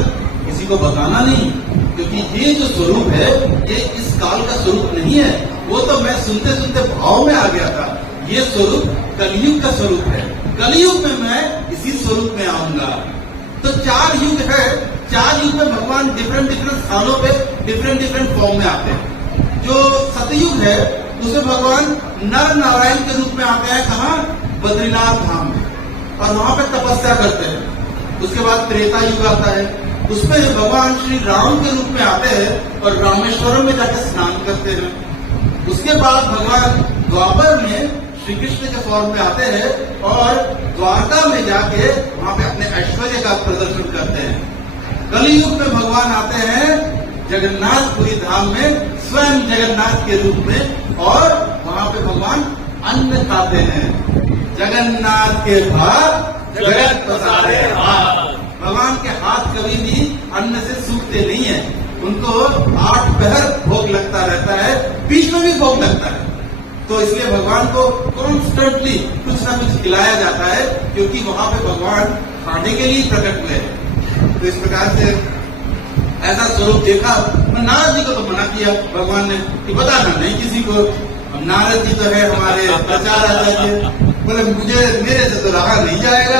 किसी को बताना नहीं, क्योंकि ये जो स्वरूप है ये इस काल का स्वरूप नहीं है। वो तो मैं सुनते सुनते भाव में आ गया था। ये स्वरूप कलयुग का स्वरूप है। कलयुग में मैं इसी स्वरूप में आऊंगा। तो 4 युग है। 4 युग में भगवान डिफरेंट स्थानों पे डिफरेंट फॉर्म में आते हैं। जो सतयुग है उसमें भगवान नर नारायण के रूप में आते हैं। कहाँ? बद्रीनाथ धाम में, और वहां पे तपस्या करते हैं। उसके बाद त्रेता युग आता है, उसमें भगवान श्री राम के रूप में आते हैं और रामेश्वरम में जाकर स्नान करते हैं। उसके बाद भगवान द्वापर में श्री कृष्ण के फॉर्म में आते हैं और द्वारका में जाके वहां पे अपने ऐश्वर्य का प्रदर्शन करते हैं। कलियुग में भगवान आते हैं जगन्नाथपुरी धाम में स्वयं जगन्नाथ के रूप में, और वहां पे भगवान अन्न खाते हैं। जगन्नाथ के भाग जगत पसारे हाथ। भगवान के हाथ कभी भी अन्न से सूखते नहीं है। उनको 8 पहर भोग लगता रहता है, बीच में भी भोग लगता है। तो इसलिए भगवान को कॉन्स्टेंटली कुछ ना कुछ खिलाया जाता है, क्योंकि वहां पे भगवान खाने के लिए प्रकट हुए हैं। तो इस प्रकार से ऐसा स्वरूप देखा। नारद जी को तो मना किया भगवान ने कि बताना नहीं किसी को। अब नारद जी तो है हमारे प्रचार आचार्य, बोले मेरे से तो रहा नहीं जाएगा।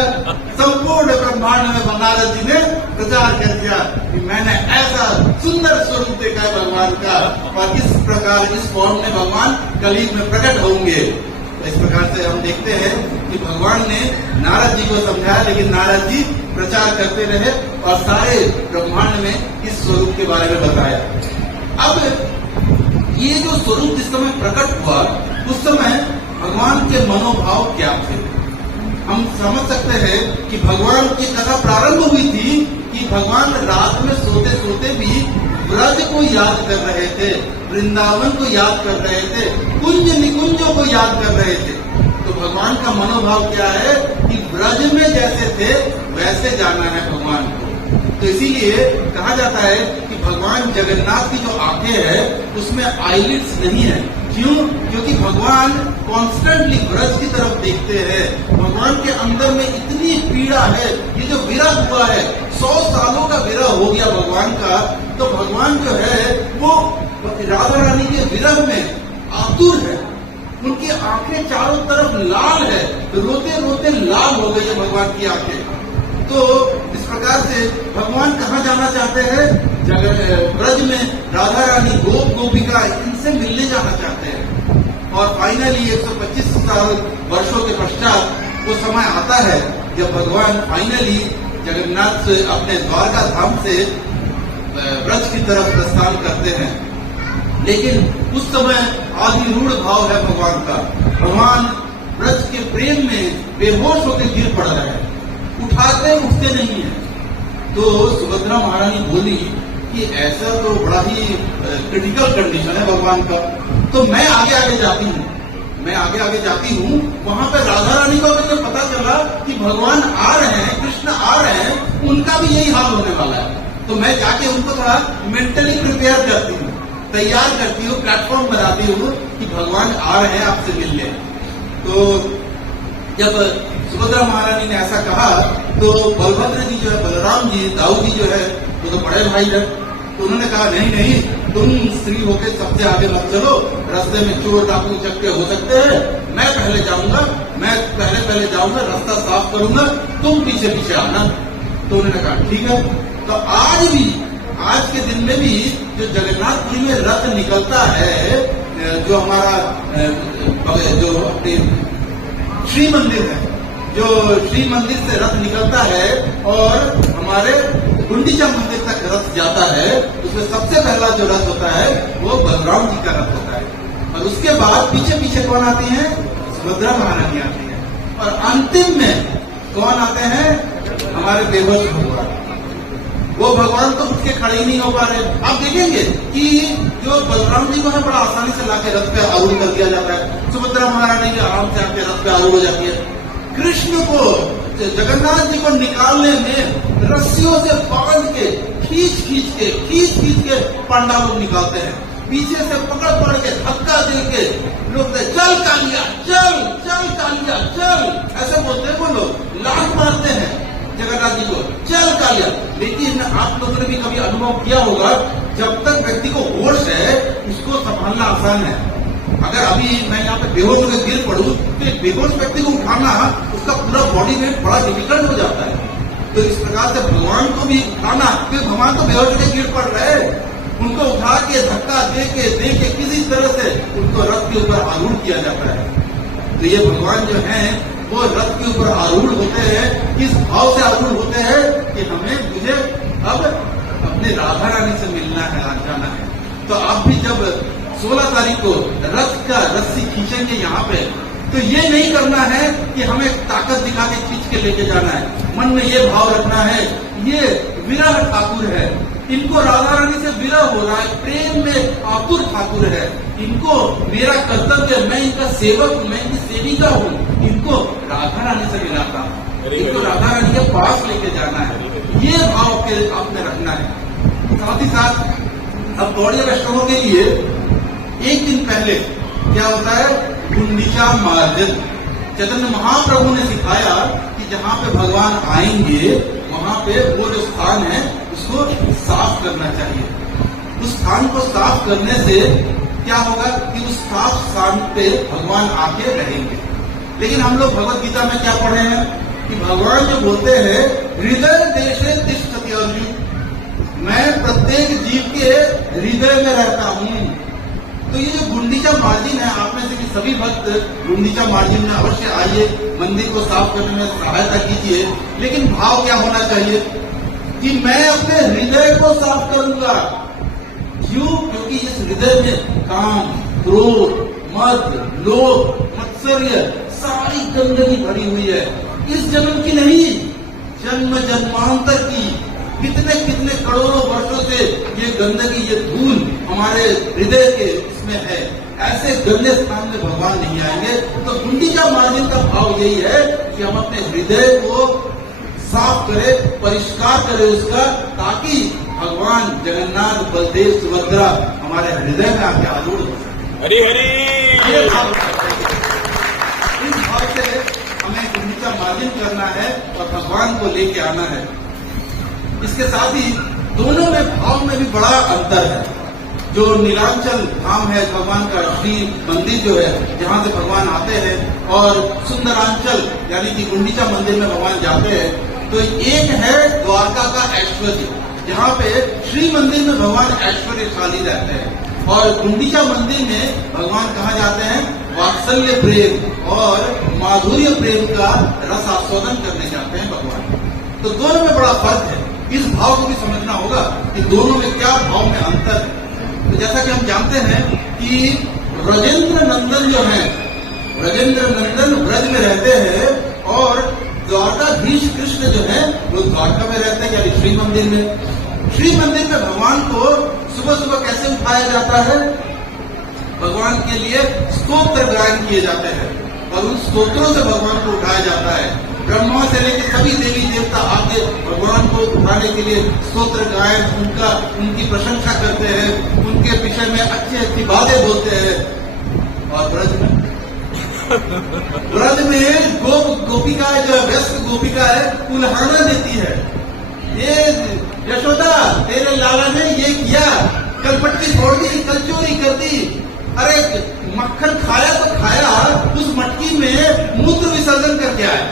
संपूर्ण ब्रह्मांड में नारद जी ने प्रचार कर दिया कि मैंने ऐसा सुंदर स्वरूप देखा है भगवान का, और इस प्रकार इस फॉर्म में भगवान कलयुग में प्रकट होंगे। तो इस प्रकार से हम देखते हैं कि भगवान ने नारद जी को समझाया, लेकिन नारद जी प्रचार करते रहे और सारे ब्रह्मांड में इस स्वरूप के बारे में बताया। अब ये जो स्वरूप जिस समय प्रकट हुआ, उस समय भगवान के मनोभाव क्या थे? हम समझ सकते हैं कि भगवान की कथा प्रारंभ हुई थी कि भगवान रात में सोते सोते भी ब्रज को याद कर रहे थे, वृंदावन को याद कर रहे थे, कुंज निकुंजों को याद कर रहे थे। तो भगवान का मनोभाव क्या है कि ब्रज में जैसे थे वैसे जाना है भगवान को। तो इसीलिए कहा जाता है कि भगवान जगन्नाथ की जो आंखें है उसमें आईलिड्स नहीं है। क्यों? क्योंकि भगवान कॉन्स्टेंटली ब्रज की तरफ देखते हैं। भगवान के अंदर में इतनी पीड़ा है, ये जो विरह हुआ है, 100 सालों का विरह हो गया भगवान का। तो भगवान जो है वो राधा रानी के विरह में आतुर है, उनकी आंखें चारों तरफ लाल है, रोते रोते लाल हो गई है भगवान की आंखें। तो इस प्रकार से भगवान कहाँ जाना चाहते हैं? ब्रज में राधा रानी, गोप गोपिका, इनसे मिलने जाना चाहते हैं। और फाइनली 125 साल वर्षों के पश्चात वो समय आता है जब भगवान फाइनली जगन्नाथ से अपने द्वारका धाम से ब्रज की तरफ प्रस्थान करते हैं। लेकिन उस समय आदिरूढ़ भाव है भगवान का। भगवान ब्रज के प्रेम में बेहोश होकर गिर पड़ रहे हैं, उठाते उठते नहीं है। तो सुभद्रा महारानी बोली कि ऐसा तो बड़ा ही क्रिटिकल कंडीशन है भगवान का, तो मैं आगे आगे जाती हूँ, मैं आगे आगे जाती हूँ। वहां पर राधा रानी को अगर पता चला कि भगवान आ रहे हैं, कृष्ण आ रहे हैं, उनका भी यही हाल होने वाला है, तो मैं जाके उनको थोड़ा मेंटली प्रिपेयर करती हूँ, तैयार करती हूँ, प्लेटफॉर्म बनाती हूँ कि भगवान आ रहे हैं आपसे मिलने। तो जब सुभद्रा महारानी ने ऐसा कहा तो बलभद्र जी जो है, बलराम जी, दाऊ जी जो है, वो तो बड़े भाई है, तो उन्होंने कहा नहीं नहीं, तुम स्त्री होके सबसे आगे मत चलो, रास्ते में चोर डाकू चक्के हो सकते हैं, मैं पहले जाऊंगा, मैं पहले जाऊंगा, रास्ता साफ करूंगा, तुम पीछे पीछे आना। तो उन्होंने कहा ठीक है। तो आज भी, आज के दिन में भी जो जगन्नाथपुरी में रथ निकलता है, जो हमारा जो अपने श्री मंदिर है, जो श्री मंदिर से रथ निकलता है और हमारे गुंडीचा मंदिर तक रथ जाता है, उसमें सबसे पहला जो रथ होता है वो बलराम जी का रथ होता है। और उसके बाद पीछे पीछे कौन आती है? सुभद्रा महारानी आती है। और अंतिम में कौन आते हैं? हमारे बेहोश भगवान। वो भगवान तो उठ के खड़े ही नहीं हो पा रहे। आप देखेंगे कि जो बलराम जी को है बड़ा आसानी से लाके रथ पे आरूढ़ कर दिया जाता है, सुभद्रा महारानी भी आराम से आके रथ पे आरूढ़ हो जाती है। कृष्ण को, जगन्नाथ जी को निकालने में रस्सियों से बांध के खींच के पंडा लोग निकालते हैं, पीछे से पकड़ के धक्का दे के लोग चल कालिया चल, ऐसे बोलते हैं वो लोग, लात मारते हैं जगन्नाथ जी को, चल कालिया। लेकिन आप लोगों ने भी कभी अनुभव किया होगा, जब तक व्यक्ति को होश है उसको संभालना आसान है। अगर अभी मैं यहाँ पे बेहोश होकर गिर पड़ूं तो एक बेहोश व्यक्ति को उठाना, उसका पूरा बॉडी वेट बड़ा डिफिकल्ट हो जाता है। तो इस प्रकार से भगवान को भी उठाना, क्योंकि भगवान तो बेहोश होकर गिर पड़ रहे हैं, उनको उठा के धक्का दे के किसी तरह से उनको रथ के ऊपर आरूढ़ किया जाता है। तो ये भगवान जो है वो रथ के ऊपर आरूढ़ होते हैं, इस भाव से आरूढ़ होते हैं कि मुझे अब अपने राधा रानी से मिलना है, आज जाना है। तो आप भी जब 16 तारीख को रथ का रस्सी खींचेंगे यहाँ पे, तो ये नहीं करना है कि हमें ताकत दिखा के खींच के लेके जाना है। मन में ये भाव रखना है, ये विरह ठाकुर है, इनको राधा रानी से विरह हो रहा है, प्रेम में आतुर ठाकुर है, इनको मेरा कर्तव्य, मैं इनका सेवक हूँ, मैं इनकी सेविका हूँ, इनको राधा रानी से मिलाता हूँ, इनको राधा रानी के पास लेके जाना है, ये भाव के आपने रखना है। साथ ही साथ अब गौड़ीय वैष्णवों के लिए एक दिन पहले क्या होता है? गुंडीचा मार्जन। चैतन्य महाप्रभु ने सिखाया कि जहाँ पे भगवान आएंगे वहां पे वो जो स्थान है उसको साफ करना चाहिए। उस स्थान को साफ करने से क्या होगा कि उस साफ स्थान पे भगवान आके रहेंगे। लेकिन हम लोग भगवत गीता में क्या पढ़े हैं कि भगवान जो बोलते हैं हृदय देशे तिष्ठति अर्जुन, मैं प्रत्येक जीव के हृदय में रहता हूँ। तो ये जो गुंडीचा मार्जिन है, आप में से कि सभी भक्त गुंडीचा मार्जिन में अवश्य आइए, मंदिर को साफ करने में सहायता कीजिए। लेकिन भाव क्या होना चाहिए कि मैं अपने हृदय को साफ करूंगा। क्यों? क्योंकि इस हृदय में काम, क्रोध, मद, लोभ, मत्सर्य सारी गंदगी भरी हुई है। इस जन्म की नहीं, जन्म जन्मांतर की, कितने कितने करोड़ों वर्षों से ये गंदगी, ये धूल हमारे हृदय के इसमें है, ऐसे गंदे स्थान में भगवान नहीं आएंगे। तो गुंडीचा मार्जिन का भाव यही है कि हम अपने हृदय को साफ करें, परिष्कार करें उसका, ताकि भगवान जगन्नाथ, बलदेव, सुभद्रा हमारे हृदय में आके आरूढ़ हो सके। हरि हरि। ये भाव इस भाव से हमें गुंडीचा मार्जिन करना है और भगवान को लेके आना है। इसके साथ ही दोनों में भाव में भी बड़ा अंतर है। जो नीलांचल धाम है भगवान का श्री मंदिर जो है, जहाँ से भगवान आते हैं, और सुंदरांचल यानी कि गुंडीचा मंदिर में भगवान जाते हैं, तो एक है द्वारका का ऐश्वर्य, जहाँ पे श्री मंदिर में भगवान ऐश्वर्यशाली रहते हैं, और गुंडीचा मंदिर में भगवान कहाँ जाते हैं, वात्सल्य प्रेम और माधुर्य प्रेम का रस आस्वादन करने जाते हैं भगवान। तो दोनों में बड़ा फर्क है। इस भाव को भी समझना होगा कि दोनों में क्या भाव में अंतर है। तो जैसा कि हम जानते हैं कि ब्रजेंद्र नंदन जो है, ब्रजेंद्र नंदन ब्रज में रहते हैं, और द्वारकाधीश कृष्ण जो है वो द्वारका में रहते हैं, यानी श्री मंदिर में। श्री मंदिर में भगवान को सुबह सुबह कैसे उठाया जाता है, भगवान के लिए स्तोत्र गायन किए जाते हैं, और उन स्तोत्रों से भगवान को उठाया जाता है। ब्रह्मा से लेकर सभी देवी देवता आके भगवान को उठाने के लिए स्तोत्र गायन, उनकी प्रशंसा करते हैं, उनके विषय में अच्छी अच्छी बातें बोलते हैं। और ब्रज में गोपिका जो व्यस्त गोपिका है, उल्हाना देती है, ये यशोदा तेरे लाला ने ये किया, कल पट्टी छोड़ दी, कल चोरी कर दी, अरे मक्खन खाया तो खाया, उस मटकी में मूत्र विसर्जन करके आया।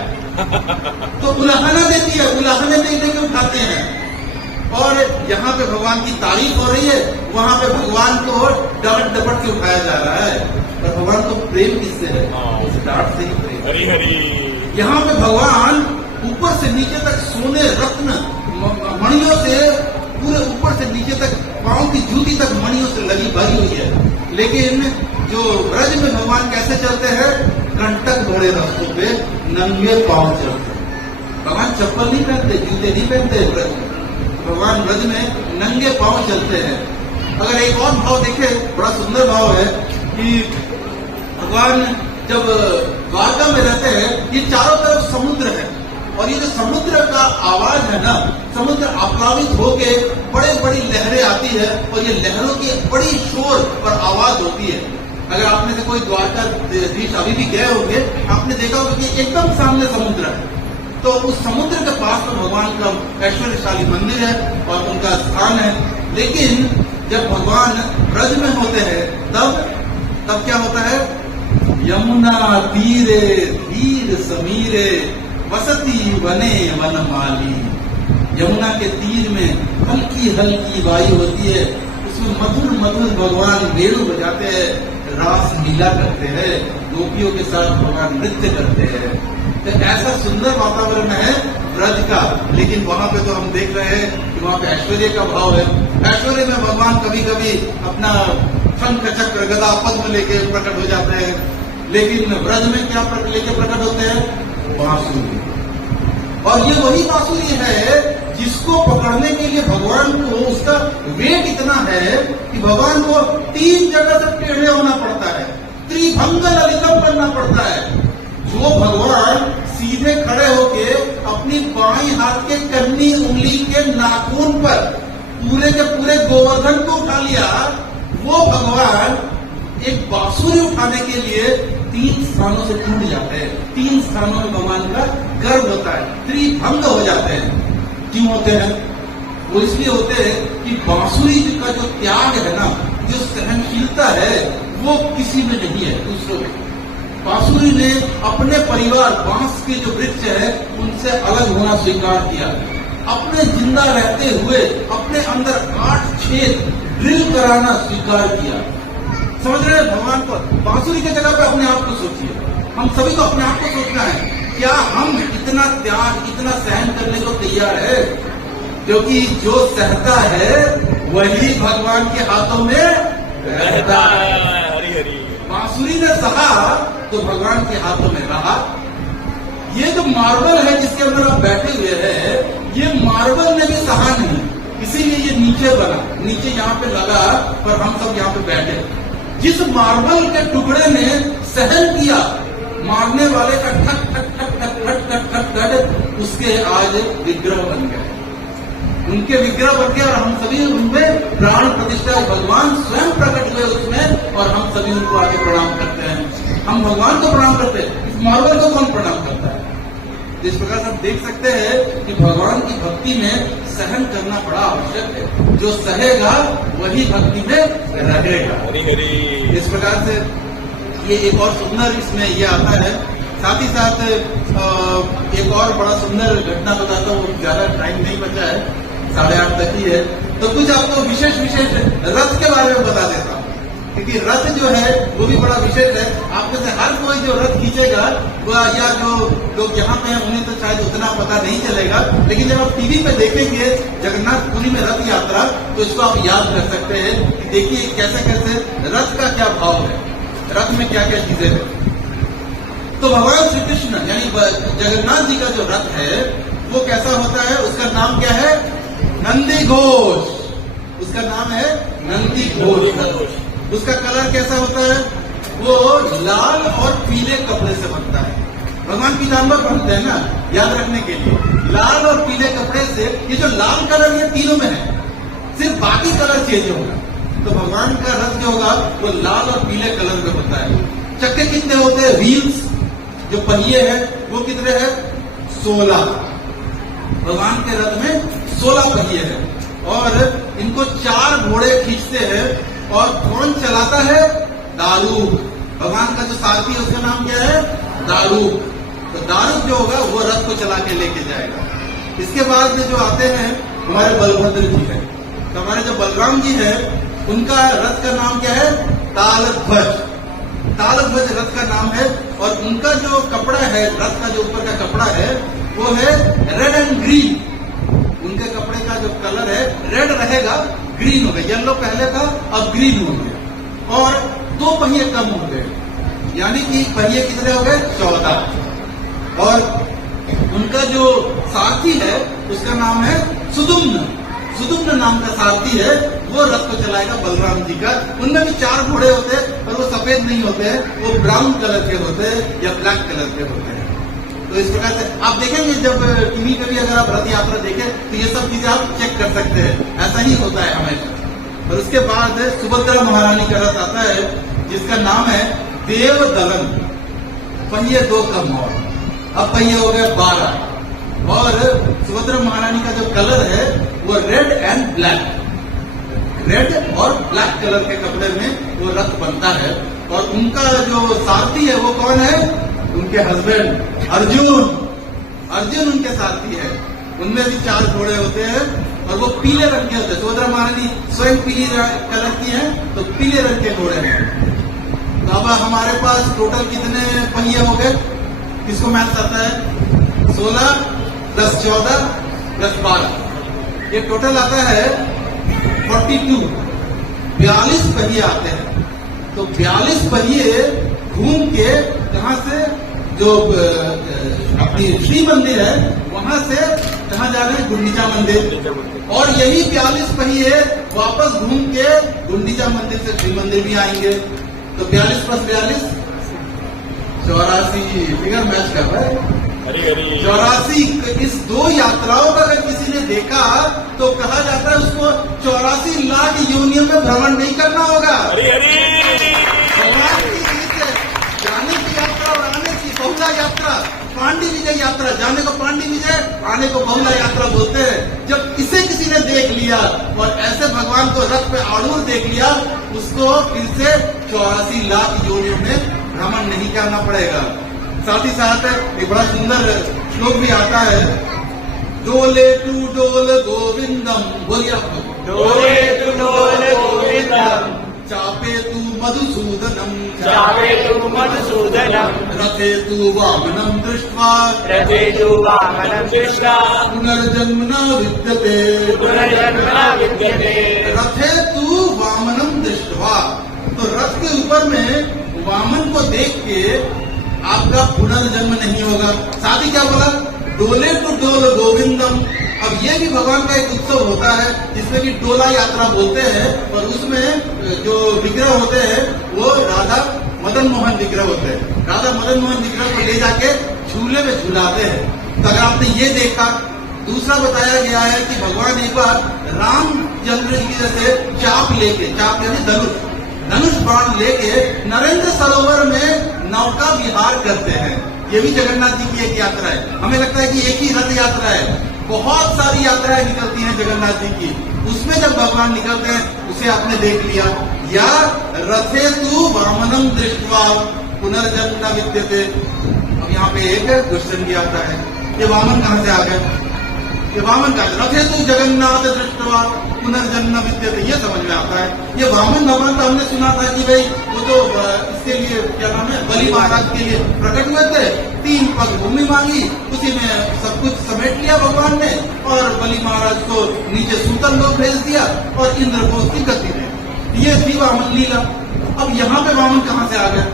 तो उल्हाना देती है, उल्हाने दे के उठाते हैं। और यहाँ पे भगवान की तारीफ हो रही है, वहाँ पे भगवान को डबट डबट के उठाया जा रहा है। और भगवान को प्रेम किससे है, उस डांट से ही प्रेम। हरि हरि। यहाँ पे भगवान ऊपर से नीचे तक सोने रत्न मणियों से, पूरे ऊपर से नीचे तक पांव की जूती तक मणियों से लगी भरी हुई है। लेकिन जो ब्रज में भगवान कैसे चलते हैं, कंटक भरे रास्तों पे नंगे पांव चलते हैं। भगवान चप्पल नहीं पहनते, जूते नहीं पहनते ब्रज में, भगवान ब्रज में नंगे पांव चलते हैं। अगर एक और भाव देखे, बड़ा सुंदर भाव है कि भगवान जब द्वारका में रहते हैं, ये चारों तरफ समुद्र है, और ये जो समुद्र का आवाज है ना, समुद्र आप्लावित होके बड़े बड़ी लहरें आती है, और ये लहरों की बड़ी शोर और आवाज होती है। अगर आपने से कोई द्वारकाधीश अभी भी गए होंगे, आपने देखा होगा कि एकदम सामने समुद्र है। तो उस समुद्र के पास में भगवान का ऐश्वर्यशाली मंदिर है और उनका स्थान है। लेकिन जब भगवान ब्रज में होते हैं, तब क्या होता है, यमुना तीरे धीर समीरे वसती वने वनमाली। यमुना के तीर में हल्की हल्की वायु होती है, उसमें मधुर मधुर भगवान वेणु बजाते हैं, रास लीला करते हैं, गोपियों के साथ भगवान नृत्य करते हैं। तो ऐसा सुंदर वातावरण है ब्रज का। लेकिन वहां पे तो हम देख रहे हैं कि वहां पे ऐश्वर्य का भाव है। ऐश्वर्य में भगवान कभी कभी अपना शंख चक्र गदा पद्म लेके प्रकट हो जाते हैं, लेकिन ब्रज में क्या लेके प्रकट होते हैं, बांसुरी। और ये वही बांसुरी है जिसको पकड़ने के लिए भगवान को उसका वेट इतना है कि भगवान को 3 जगह से टेढ़े होना पड़ता है, त्रिभंग ललितम करना पड़ता है। जो भगवान सीधे खड़े होके अपनी बाईं हाथ के कन्नी उंगली के नाखून पर पूरे के पूरे गोवर्धन को उठा लिया, वो भगवान एक बांसुरी उठाने के लिए 3 स्थानों से टूट जाते हैं। 3 स्थानों में भगवान का गर्व होता है, त्रिभंग हो जाते हैं। क्यों होते हैं? वो इसलिए होते हैं कि बांसुरी का जो त्याग है ना, जो सहनशीलता है, वो किसी में नहीं है दूसरों में। बांसुरी ने अपने परिवार बांस के जो वृक्ष है उनसे अलग होना स्वीकार किया। अपने जिंदा रहते हुए अपने अंदर 8 छेद ड्रिल कराना स्वीकार किया। समझ रहे हैं भगवान को? बांसुरी की जगह पे अपने आप को सोचिए, हम सभी को अपने आप को सोचना है, क्या हम इतना त्याग, इतना सहन करने को तैयार है? क्योंकि जो सहता है वही भगवान के हाथों में रहता है। हरि हरि। बांसुरी ने सहा तो भगवान के हाथों में रहा। ये जो मार्बल है जिसके अंदर आप बैठे हुए हैं, ये मार्बल ने भी सहा नहीं, इसीलिए ये नीचे बना, नीचे यहाँ पे लगा पर हम सब यहाँ पे बैठे। जिस मार्बल के टुकड़े ने सहन किया मारने वाले का ठक ठक ठक ठक ठक ठक ठक ठक, उसके आज विग्रह बन गए, उनके विग्रह बन गए और हम सभी उनमें प्राण प्रतिष्ठा, भगवान स्वयं प्रकट हुए उसमें और हम सभी उनको आगे प्रणाम करते हैं। हम भगवान को प्रणाम करते हैं, इस मार्बल को कौन प्रणाम करता है? इस प्रकार से हम देख सकते हैं कि भगवान की भक्ति में सहन करना बड़ा आवश्यक है। जो सहेगा वही भक्ति में रहेगा। हरि हरि। इस प्रकार से ये एक और सुंदर इसमें ये आता है। साथ ही साथ एक और बड़ा सुंदर घटना बताता हूँ, ज्यादा टाइम नहीं बचा है, 8:30 तक ही है, तो कुछ आपको विशेष रथ के बारे में बता देता हूँ, क्योंकि रथ जो है वो भी बड़ा विशेष है। आप में से हर कोई जो रथ खींचेगा वह, या जो लोग यहाँ पे हैं उन्हें तो शायद उतना पता नहीं चलेगा, लेकिन जब आप टीवी पे देखेंगे जगन्नाथपुरी में रथ यात्रा, तो इसको आप याद कर सकते हैं कि देखिए कैसे कैसे रथ का क्या भाव है, रथ में क्या क्या चीजें हैं। तो भगवान श्री कृष्ण यानी जगन्नाथ जी का जो रथ है वो कैसा होता है, उसका नाम क्या है? नंदी घोष। उसका नाम है नंदी घोष। उसका कलर कैसा होता है? वो लाल और पीले कपड़े से बनता है। भगवान पीताम्बर पहनते हैं ना, याद रखने के लिए, लाल और पीले कपड़े से। ये जो लाल कलर ये तीनों में है, सिर्फ बाकी कलर चेंज होगा। तो भगवान का रथ जो होगा वो लाल और पीले कलर में होता है। चक्के कितने होते हैं? व्हील्स, जो पहिए हैं वो कितने हैं? 16। भगवान के रथ में 16 पहिए हैं और इनको 4 घोड़े खींचते हैं। और कौन चलाता है? दारूक। भगवान का जो सारथी है उसका नाम क्या है? दारूक। तो दारूक जो होगा वो रथ को चला के लेके जाएगा। इसके बाद जो आते हैं हमारे बलभद्र जी है। तो हमारे जो बलराम जी है उनका रथ का नाम क्या है? तालध्वज। तालध्वज रथ का नाम है। और उनका जो कपड़ा है, रथ का जो ऊपर का कपड़ा है वो है रेड एंड ग्रीन। उनके कपड़े का जो कलर है रेड रहेगा, ग्रीन हो गया। येलो पहले था, अब ग्रीन हो गया। और 2 पहिए कम हो गए, यानी कि पहिए कितने हो गए? 14। और उनका जो सारथी है उसका नाम है सुदुम्न। सुदुम्न नाम का सारथी है, वो रथ को चलाएगा बलराम जी का। उनमें भी 4 घोड़े होते हैं, पर वो सफेद नहीं होते हैं, वो ब्राउन कलर के होते हैं या ब्लैक कलर के होते हैं। तो इस प्रकार से आप देखेंगे जब टीवी पे भी अगर आप रथ यात्रा देखें तो ये सब चीजें आप चेक कर सकते हैं, ऐसा ही होता है हमेशा। और उसके बाद सुभद्रा महारानी का रथ आता है जिसका नाम है देवदलन। पहिए 2 कम और अब पहिए हो गए 12। और सुभद्रा महारानी का जो कलर है वो रेड एंड ब्लैक, रेड और ब्लैक कलर के कपड़े में वो रथ बनता है। और उनका जो सारथी है वो कौन है? उनके हस्बैंड अर्जुन। अर्जुन उनके सारथी है। उनमें भी 4 घोड़े होते हैं और वो पीले रंग के होते हैं। सुभद्रा महारानी स्वयं पीली कलर की है, तो पीले रंग के घोड़े हैं। तो अब हमारे पास टोटल कितने पहिए हो गए? किसको मैथ आता है? 16 + 14 + 12, ये टोटल आता है 42। 42 पहिए आते हैं। तो 42 पहिए घूम के कहां से, जो अपनी श्री मंदिर है वहां से कहां जा रहे हैं? गुंडीचा मंदिर। और यही 42 पहिए वापस घूम के गुंडीचा मंदिर से श्री मंदिर भी आएंगे। तो 42 + 42 84। फिगर मैच कर रहा है। 84। इस 2 यात्राओं का अगर किसी ने देखा तो कहा जाता है उसको 84 लाख योनियों में भ्रमण नहीं करना होगा। भगवान की जाने की यात्रा और आने की बहुला यात्रा, पांडी विजय यात्रा। जाने को पांडी विजय, आने को बहुला यात्रा बोलते हैं। जब इसे किसी ने देख लिया और ऐसे भगवान को रथ पे आरूढ़ देख लिया, उसको फिर से 84 लाख योनियों में भ्रमण नहीं करना पड़ेगा। साथ ही साथ एक बड़ा सुंदर श्लोक भी आता है, डोले टू डोल गोविंदम। बोलिए आप, डोले तु डोल गोविंदम, चापे तू मधुसूदनम, चापे तु मधुसूदनम, रथे तू वामनम दृष्ट्वा, रथे तु वामनं दृष्ट्वा, पुनर्जन्म न विद्यते, पुनर्जन्म न विद्यते। रथे तू वामनम दृष्ट्वा। तो रथ के ऊपर में वामन को देख के आपका पुनर्जन्म नहीं होगा। साथ ही क्या बोला? डोले टू डोल गोविंदम, अब ये भी भगवान का एक उत्सव होता है जिसमें कि टोला यात्रा बोलते हैं, और उसमें जो विग्रह होते हैं वो राधा मदन मोहन विग्रह होते हैं। राधा मदन मोहन विग्रह को ले जाके झूले में झूलाते हैं। तो अगर आपने ये देखा, दूसरा बताया गया है कि भगवान एक बार रामचंद्र जी की जैसे चाप यानी धनुष बाण लेके नरेंद्र सरोवर में नौका विहार करते हैं। ये भी जगन्नाथ जी की एक यात्रा है। हमें लगता है कि एक ही रथ यात्रा है, बहुत सारी यात्राएं निकलती हैं जगन्नाथ जी की। उसमें जब भगवान निकलते हैं उसे आपने देख लिया। या रथे तु वामनम दृष्ट्वा पुनर्जन्म न विद्यते। अब यहाँ पे एक क्वेश्चन भी आता है, ये वामन कहाँ से आ गए? ये वामन का रथे तु जगन्नाथ दृष्ट्वा पुनर्जन्म विद्यते, ये समझ में आता है। ये वामन भगवान तो हमने सुना था कि भाई वो तो इसके लिए क्या नाम है, बलि महाराज के लिए प्रकट हुए थे, 3 पग भूमि मांगी, उसी में सब कुछ समेट लिया भगवान ने, और बलि महाराज को नीचे सूतल लोग भेज दिया और इंद्र को उसकी गति दी। ये थी वामन लीला। अब यहाँ पे वामन कहाँ से आ गए?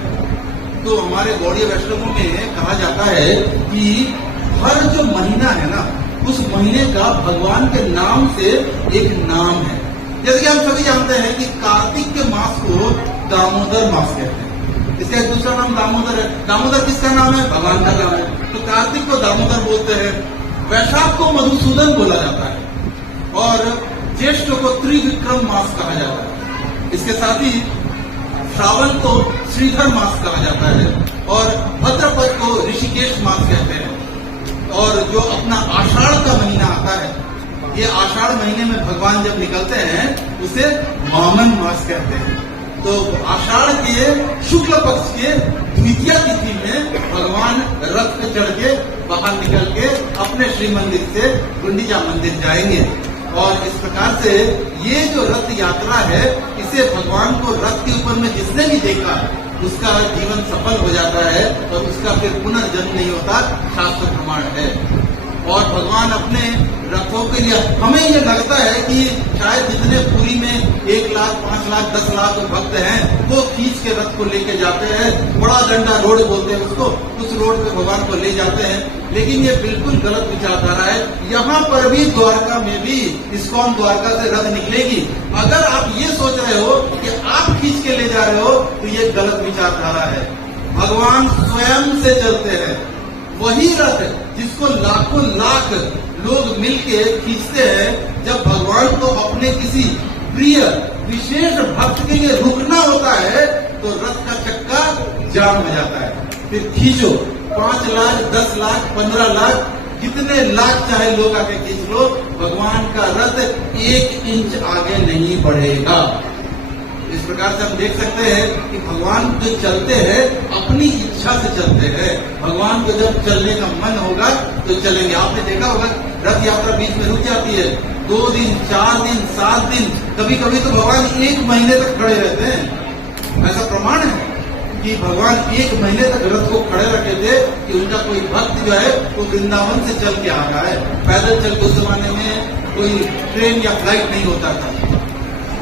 तो हमारे गौड़ीय वैष्णवों में कहा जाता है कि हर जो महीना है ना, उस महीने का भगवान के नाम से एक नाम है। जैसे कि हम सभी जानते हैं कि कार्तिक के मास को दामोदर मास कहते हैं। इसका एक दूसरा नाम दामोदर है। दामोदर किसका नाम है? भगवान का नाम है। तो कार्तिक को दामोदर बोलते हैं, वैशाख को मधुसूदन बोला जाता है, और ज्येष्ठ को त्रिविक्रम मास कहा जाता है। इसके साथ ही श्रावण को श्रीधर मास कहा जाता है, और भद्रपद को ऋषिकेश मास कहते हैं। और जो अपना आषाढ़ का महीना आता है, ये आषाढ़ महीने में भगवान जब निकलते हैं उसे वामन मास कहते हैं। तो आषाढ़ के शुक्ल पक्ष के द्वितीय तिथि में भगवान रथ पे चढ़ के बाहर निकल के अपने श्री मंदिर से गुंडीचा मंदिर जाएंगे। और इस प्रकार से ये जो रथ यात्रा है, इसे भगवान को रथ के ऊपर में जिसने भी देखा उसका जीवन सफल हो जाता है, और उसका फिर पुनर्जन्म नहीं होता, शास्त्र प्रमाण है। और भगवान अपने रथों के लिए, हमें ये लगता है कि शायद जितने पुरी में 1 लाख 5 लाख 10 लाख भक्त हैं, वो खींच के रथ को लेके जाते हैं। बड़ा डंडा रोड बोलते हैं उसको, उस रोड पे भगवान को ले जाते हैं। लेकिन ये बिल्कुल गलत विचारधारा है। यहाँ पर भी द्वारका में भी इस्कॉन द्वारका से रथ निकलेगी। अगर आप ये सोच रहे हो कि आप खींच के ले जा रहे हो, तो ये गलत विचारधारा है। भगवान स्वयं से चलते हैं। वही रथ जिसको लाखों लाख लोग मिलके खींचते हैं, जब भगवान को अपने किसी प्रिय विशेष भक्त के लिए रुकना होता है, तो रथ का चक्का जाम हो जाता है। फिर खींचो, 5 लाख 10 लाख 15 लाख जितने लाख चाहे लोग आके खींच लो, भगवान का रथ 1 इंच आगे नहीं बढ़ेगा। इस प्रकार से हम देख सकते हैं कि भगवान जो चलते हैं अपनी इच्छा से चलते हैं। भगवान को जब चलने का मन होगा तो चलेंगे। आपने देखा होगा रथ यात्रा बीच में रुक जाती है, 2 दिन 4 दिन 7 दिन, कभी कभी तो भगवान 1 महीने तक खड़े रहते हैं। ऐसा प्रमाण है कि भगवान 1 महीने तक रथ को खड़े रखे थे कि उनका कोई भक्त जो है वो वृंदावन से चल के आ रहा है। पैदल चल के उस जमाने में कोई ट्रेन या फ्लाइट नहीं होता था।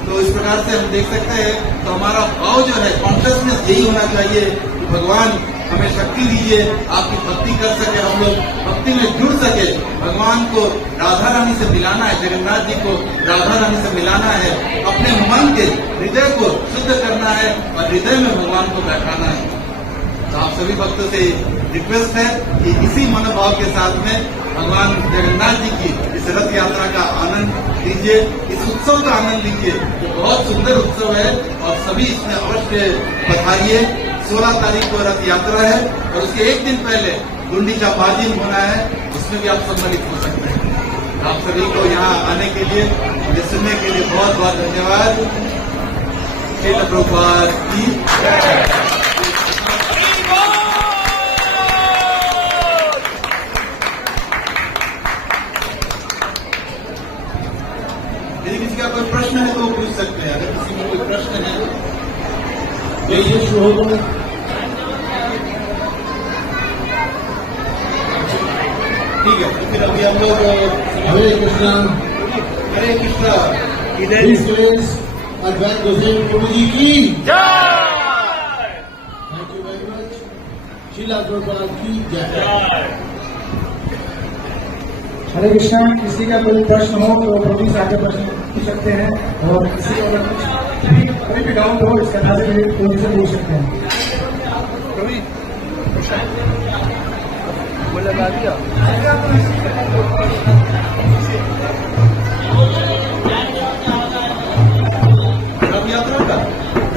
तो इस प्रकार से हम देख सकते हैं। तो हमारा भाव जो है, कॉन्शियसनेस यही होना चाहिए कि भगवान हमें शक्ति दीजिए, आपकी भक्ति कर सके, हम लोग भक्ति में जुड़ सके। भगवान को राधा रानी से मिलाना है, जगन्नाथ जी को राधा रानी से मिलाना है, अपने मन के हृदय को शुद्ध करना है और हृदय में भगवान को बैठाना है। तो आप सभी भक्तों से रिक्वेस्ट है कि इसी मनोभाव के साथ में भगवान जगन्नाथ जी की इस रथ यात्रा का आनंद लीजिए, इस उत्सव का आनंद लीजिए। जो बहुत सुंदर उत्सव है और सभी इसमें अवश्य पधारिए। 16 तारीख को रथ यात्रा है और उसके 1 दिन पहले गुंडीचा पाजिन होना है, उसमें भी आप सम्मिलित हो सकते हैं। आप सभी को यहाँ आने के लिए, मुझे सुनने के लिए बहुत बहुत धन्यवाद। श्रील प्रभुपाद की जय। यदि किसी का कोई प्रश्न है तो वो पूछ सकते हैं। अगर किसी में कोई प्रश्न है तो ये शुरू होगा। ठीक है, तो फिर अभी हम लोग हरे कृष्णा। हरे कृष्णा। अद्वैत गोसाई प्रभु जी की जय। Thank you very much. Srila Prabhupada की जय। हरे कृष्णा। किसी का कोई प्रश्न हो तो प्रभु से आगे प्रश्न पूछ सकते हैं, और किसी को अगर कुछ कोई भी डाउट हो इस कथा से प्रभु से पूछ सकते हैं।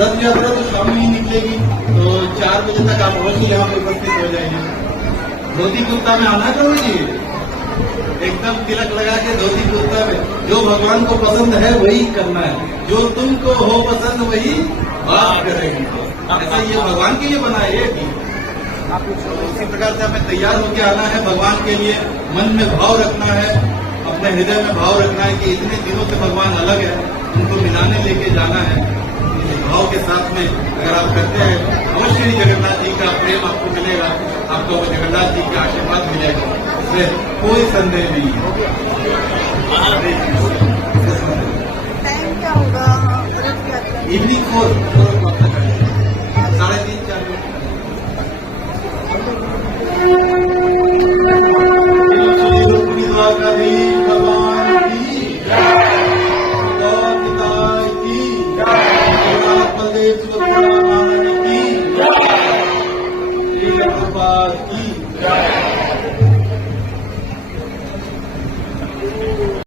रथ यात्रा तो शाम में ही निकलेगी, तो 4 बजे तक आप अवश्य यहाँ पे उपस्थित हो जाएंगे। धोती कुर्ता में आना करो जी, एकदम तिलक लगा के धोती कुर्ता में। जो भगवान को पसंद है वही करना है, जो तुमको हो पसंद वही बात करेगी। ऐसा ये भगवान के लिए बनाए ये कि उसी प्रकार से हमें तैयार होकर आना है भगवान के लिए। मन में भाव रखना है, अपने हृदय में भाव रखना है कि इतने दिनों से भगवान अलग है, उनको मिलाने लेके जाना है। भाव के साथ में अगर आप करते हैं, अवश्य ही जगन्नाथ जी का प्रेम आपको मिलेगा, आपको वो जगन्नाथ जी का आशीर्वाद मिलेगा, इसमें कोई संदेह नहीं है। टाइम क्या होगा? इवनिंग 4